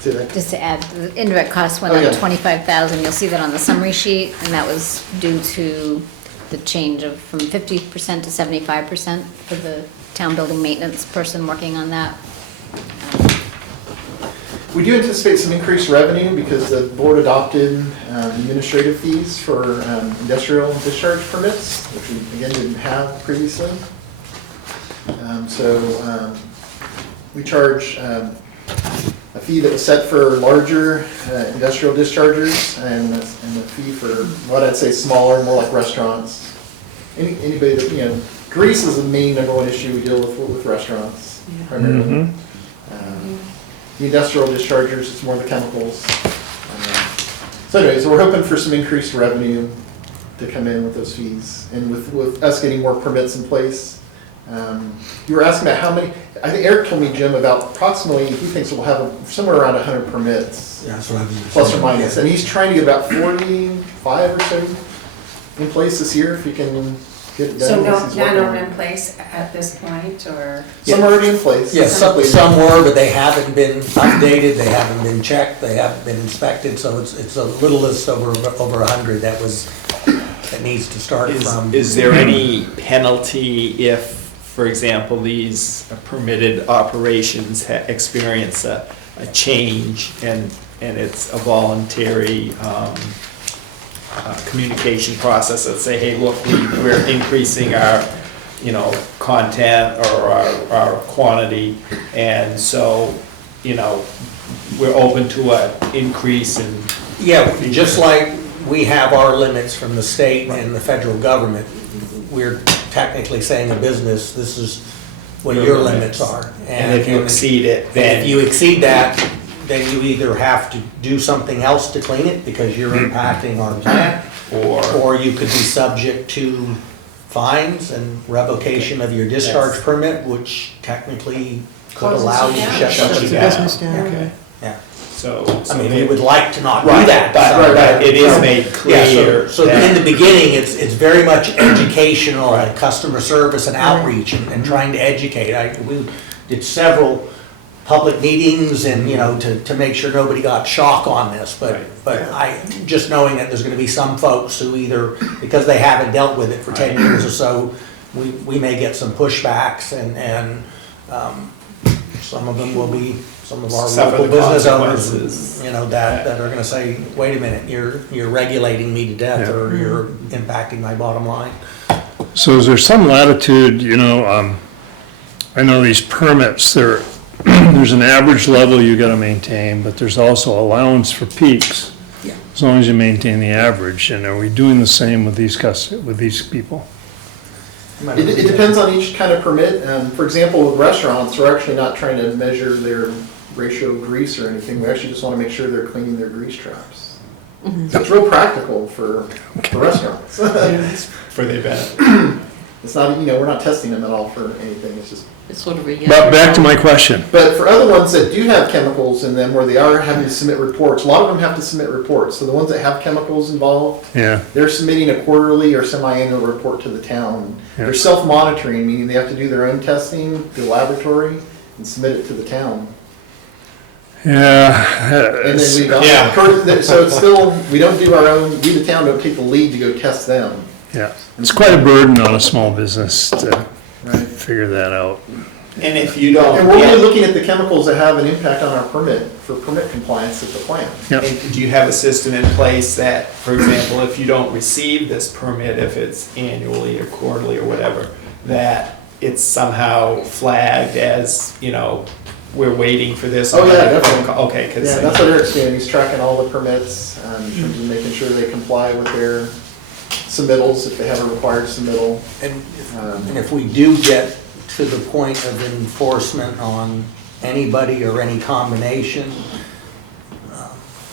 See that? just to add, the indirect costs went Oh, up yeah. 25,000, you'll see that on the summary sheet, and that was due to the change of from 50% to 75% for the town building maintenance person working on that. We do anticipate some increased revenue because the board adopted administrative fees for industrial discharge permits, which we, again, didn't have previously. We charge a fee that was set for larger industrial dischargers and a fee for what I'd say smaller, more like restaurants. Anybody that, grease is the main #1 issue we deal with restaurants primarily. The industrial dischargers, it's more the chemicals. So we're hoping for some increased revenue to come in with those fees and with us getting more permits in place. You were asking about how many, I think Eric told me, Jim, about approximately, he thinks we'll have somewhere around 100 permits. Yeah, that's what I've been plus or minus, and he's trying to get about 45 or so in place this year, if he can get it done. So as he's none working are on it. in place at this point, or? Some are already in place. Yes, some were, but they haven't been updated, they haven't been checked, they haven't been inspected, so it's a little list over 100 that needs to start from. Is there any penalty if, for example, these permitted operations experience a change and it's a voluntary communication process that say, hey, look, we're increasing our, content or our quantity, and so, we're open to an increase in. Yeah, just like we have our limits from the state and the federal government, we're technically saying a business, this is what your limits are. And if you exceed it, then. If you exceed that, then you either have to do something else to clean it because you're impacting our plant, or you could be subject to fines and revocation of your discharge permit, which technically could allow you to shut you down. Okay. Yeah. So, I mean, we would like to not do Right, that. but it is made Yeah, clear. so in the beginning, it's very much educational and customer service and outreach and trying to educate. We did several public meetings and, to make sure nobody got shock on this. But just knowing that there's gonna be some folks who either, because they haven't dealt with it for 10 years or so, we may get some pushbacks and some of them will be some of our Suffer local the business owners, consequences. that are gonna say, wait a minute, you're regulating me to death, or you're impacting my bottom line. So is there some latitude, I know these permits, there's an average level you gotta maintain, but there's also allowance for peaks. Yeah. As long as you maintain the average, and are we doing the same with these people? It depends on each kind of permit. For example, with restaurants, we're actually not trying to measure their ratio of grease or anything. We actually just want to make sure they're cleaning their grease traps. It's real practical for restaurants. For the event. It's not, we're not testing them at all for anything. It's just. It's sort of a. But back to my question. But for other ones that do have chemicals in them, where they are having to submit reports, a lot of them have to submit reports. So the ones that have chemicals involved, Yeah, they're submitting a quarterly or semi-annual report to the town. Yeah. They're self-monitoring, meaning they have to do their own testing, the laboratory, and submit it to the town. yeah. And then so it's still, we don't do our own, we the town don't take the lead to go test them. Yeah, it's quite a burden on a small business to Right. figure that out. And if you don't. And we're only looking at the chemicals that have an impact on our permit, for permit compliance at the plant. Yep. And do you have a system in place that, for example, if you don't receive this permit, if it's annually or quarterly or whatever, that it's somehow flagged as, we're waiting for this? Oh, yeah, definitely. Okay, because. Yeah, that's what Eric's doing, he's tracking all the permits, in terms of making sure they comply with their submittals, if they have a required submittal. And if we do get to the point of enforcement on anybody or any combination,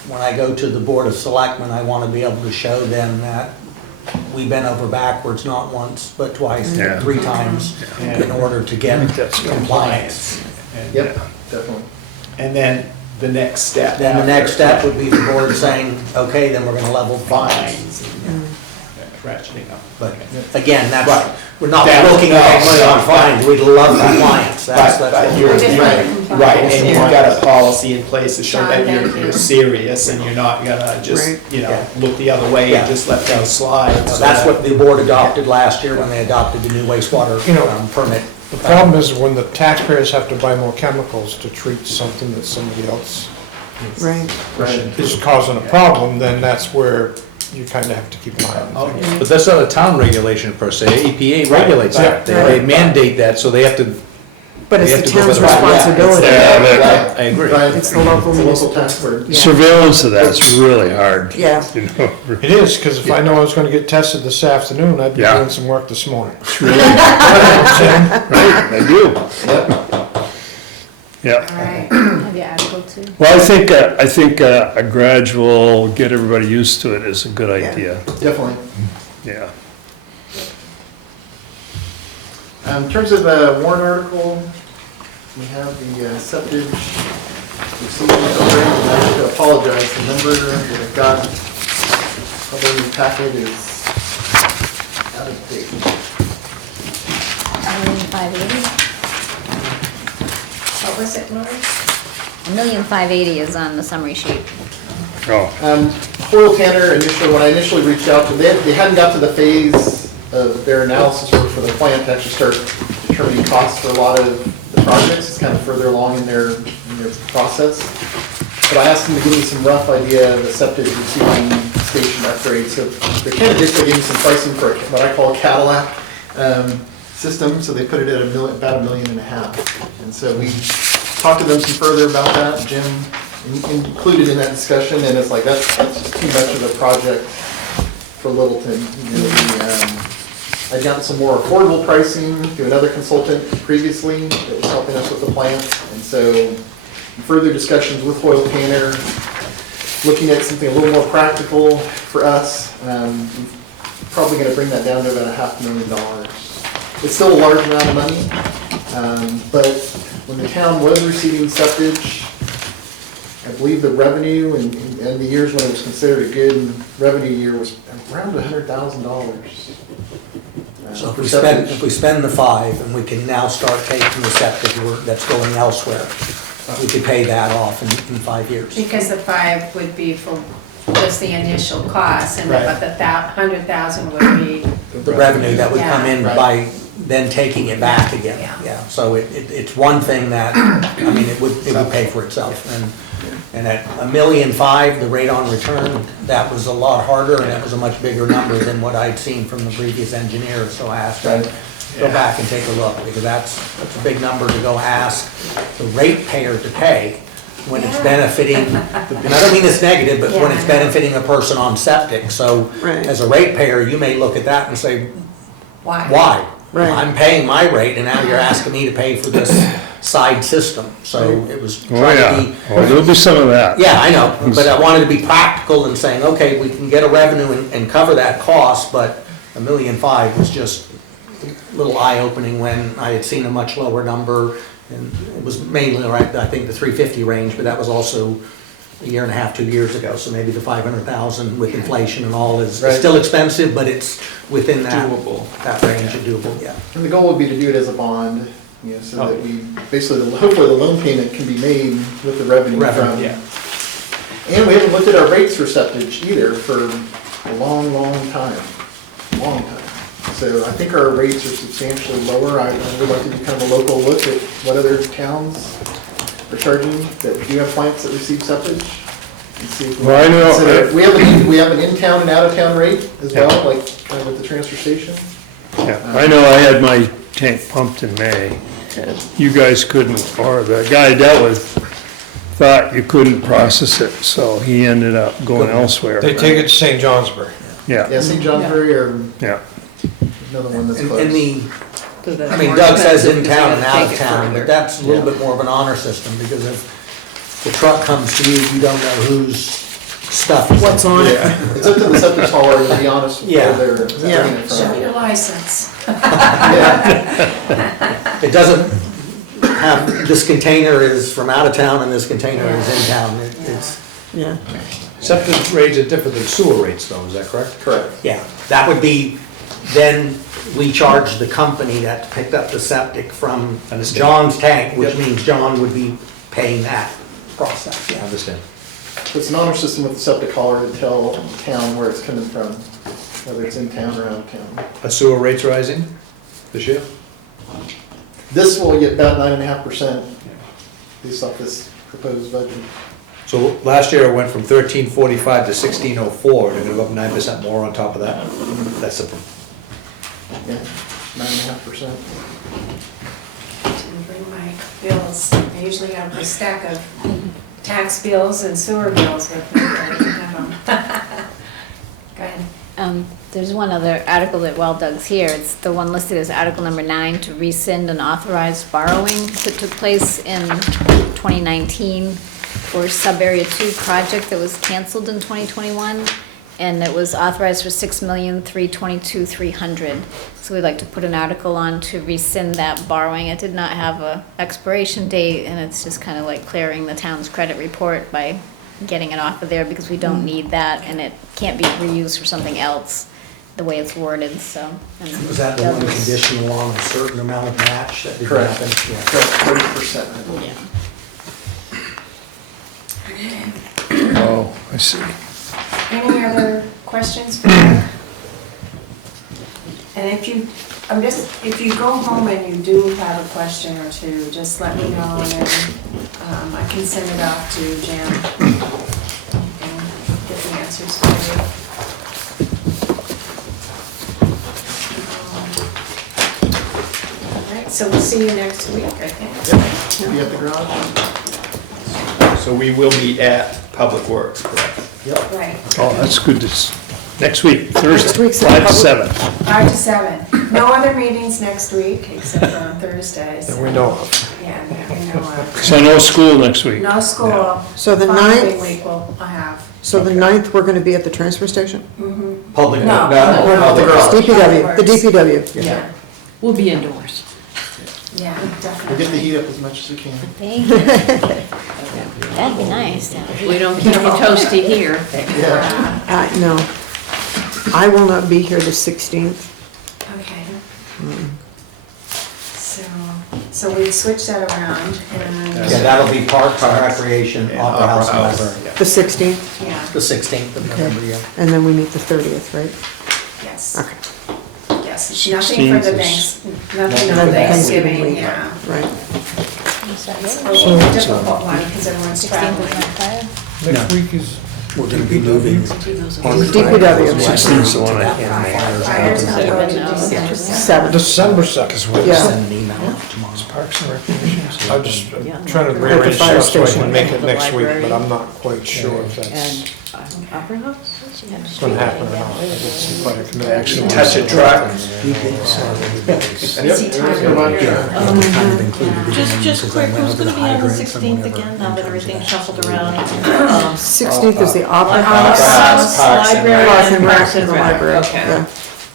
when I go to the Board of Selectmen, I want to be able to show them that we bent over backwards, not once, but twice, Yeah. 3 times, in order to get compliance. Yep, definitely. And then the next step. Then the next step would be the board saying, okay, then we're going to level fines. Ratcheting up. But again, that's, Right. we're not That's- looking to make money on fines, we'd love compliance, that's But what you're, we're just right, like compliance. right, and you've got a policy in place to show that John, thank you're you. serious and you're not gonna just, Right. Yeah. look the other way Yeah. and just let things slide. So That's that- what the board adopted last year when they adopted the new wastewater permit. The problem is when the taxpayers have to buy more chemicals to treat something that somebody else Right. is causing a problem, then that's where you kind of have to keep an eye on things. But that's not a town regulation per se, EPA regulates that, they mandate that, so they have to. But they it's have the to go town's by the law. responsibility. I agree. It's the local tax municipal. burden. Yeah. Surveillance of that's really hard. Yeah. You know, It is, because if I know I was gonna get tested this afternoon, I'd be Yeah. doing some work this morning. it's really, right, I do. Yeah. All right, have you Article 2? Well, I think a gradual, get everybody used to it is a good idea. Definitely. Yeah. In terms of the warrant article, we have the septic receiving already, and I have to apologize, the number that I've got probably in the packet is out of date. 1,580,000? What was it, Lori? 1,580,000 is on the summary sheet. Oh, Hoyle Tanner, initially, when I initially reached out to them, they hadn't got to the phase of their analysis work for the plant to actually start determining costs for a lot of the projects. It's kind of further along in their process. But I asked them to give me some rough idea of the septic receiving station upgrade. So they kind of basically gave me some pricing for what I call a Cadillac system. So they put it at about $1.5 million. And so we talked to them some further about that. Jim included in that discussion, and it's like that's just too much of a project for Littleton. You know, I'd gotten some more affordable pricing through another consultant previously that was helping us with the plant, and so in further discussions with Hoyle Tanner, looking at something a little more practical for us, probably going to bring that down to about $500,000. It's still a large amount of money, but when the town was receiving septic, I believe the revenue and the years when it was considered a good revenue year was around $100,000. So if we spend the 5 and we can now start taking the septic work that's going elsewhere, we could pay that off in 5 years. Because the 5 would be for just the initial cost, and but the 100,000 would be, The revenue that would come in Yeah. by then taking it back again. Yeah. Yeah, so it's one thing that, I mean, it would pay for itself. And at $1.5 million, the rate on return, that was a lot harder, and that was a much bigger number than what I'd seen from the previous engineer. So I asked him to go back and take a look, because that's a big number to go ask the ratepayer to pay when it's benefiting, and I don't mean this negative, but when it's benefiting a person on septic. So as a ratepayer, you may look at that and say, why? why? Right. I'm paying my rate, and now you're asking me to pay for this side system. So it was trying to be. Oh, there'll be some of that. Yeah, I know, but I wanted to be practical and saying, okay, we can get a revenue and cover that cost, but $1.5 million was just a little eye-opening when I had seen a much lower number. And it was mainly, right, I think the 350 range, but that was also a year and a half, 2 years ago. So maybe the 500,000 with inflation and all is still expensive, but it's within that range of doable, yeah. And the goal would be to do it as a bond, you know, so that we, basically, hopefully the loan payment can be made with the revenue from. Yeah. And we haven't looked at our rates for septic either for a long, long time. So I think our rates are substantially lower. I would like to do kind of a local look at what other towns are charging that do have plants that receive septic. And see if we Well, I know- consider- we have an in-town and out-of-town rate as well, like kind of at the transfer station. Yeah, I know I had my tank pumped in May, and you guys couldn't, or the guy I dealt with thought you couldn't process it, so he ended up going elsewhere. They take it to St. Johnsbury. Yeah, Yeah, St. Johnsbury or yeah. another one that's And close. I mean, Doug says in town and out of town, but that's a little bit more of an honor system, because if the truck comes to you, you don't know whose stuff is. What's on it? It's up to the septic hauler, to be honest, with Yeah. where they're bringing it Show from. your license. Yeah. It doesn't have, this container is from out of town and this container is in town. It's, Yeah. Septic rates are different than sewer rates though, is that correct? Correct. yeah, that would be, then we charge the company that picked up the septic from John's tank, which means John would be paying that process, I yeah. understand. It's an honor system with the septic hauler to tell town where it's coming from, whether it's in town or out of town. Are sewer rates rising this year? This will get about 9.5% based off this proposed budget. So last year it went from 1345 to 1604, and it went up 9% more on top of that. That's the, Yeah, 9.5%. Didn't bring my bills. I usually have a stack of tax bills and sewer bills with me, but I didn't have them. Go ahead. There's one other article that, while Doug's here, it's the one listed as Article number 9, to rescind an authorized borrowing that took place in 2019 for Sub-Area 2 project that was canceled in 2021, and it was authorized for $6,322,300. So we'd like to put an article on to rescind that borrowing. It did not have a expiration date, and it's just kind of like clearing the town's credit report by getting it off of there, because we don't need that, and it can't be reused for something else, the way it's worded, so. and Was that the one Douglas- conditional on a certain amount of match that didn't Correct. happen? Yeah. Correct, 30%. I believe. Yeah. Oh, I see. Any other questions for Doug? And if you go home and you do have a question or two, just let me know, and then I can send it off to Jan and get the answers for you. All right, so we'll see you next week, I think. Yep, be at the garage. So we will meet at Public Works, correct? Right, Oh, that's good next week, Thursday, week's 5 to public- 7. 5 to 7. No other meetings next week, except for on Thursdays. That we know of. Yeah, that we know of. So no school next week. No school. So the Following 9th, week we'll have. so the 9th, we're gonna be at the transfer station? Public. No. DPW, the DPW. Yeah, We'll be indoors. yeah, We'll get the definitely. heat up as much as we can. Thank you. That'd be nice to have. We don't keep you toasty here. Yeah. No. I will not be here the 16th. Okay. So we switch that around and, Yeah, that'll be Parks and Recreation, Opera House, and Library. The 16th, yeah, The 16th of November, yeah. and then we meet the 30th, right? yes, Okay, yes. Nothing for the 16th thanks, nothing Nothing on Thanksgiving Thanksgiving, week. yeah. right. It's a difficult one because everyone's 16th is traveling. not fire? Next week is We're gonna be moving. DPW. 16th is the one I can't Fire's not going to December 7th. December 2nd. Yeah. Send an email out tomorrow. Parks and Recreation. I'm just Yeah. trying to At the rearrange fire stuff so I station. can make it The next week, library. but I'm not quite sure if that's And Opera House? gonna happen or not. It's quite a commitment. Actually, Touch a truck. Busy time of year. Just quick, who's gonna be on the 16th again, now that everything's shuffled around? 16th is the Opera House. Library Parks and Rec Parks and and the Rec. library, Okay. yeah.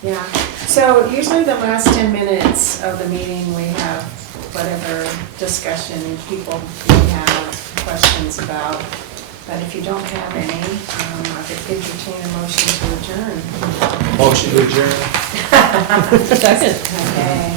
Yeah, so usually the last 10 minutes of the meeting, we have whatever discussion people may have questions about. But if you don't have any, I could entertain a motion to adjourn. Motion to adjourn. Second. Okay.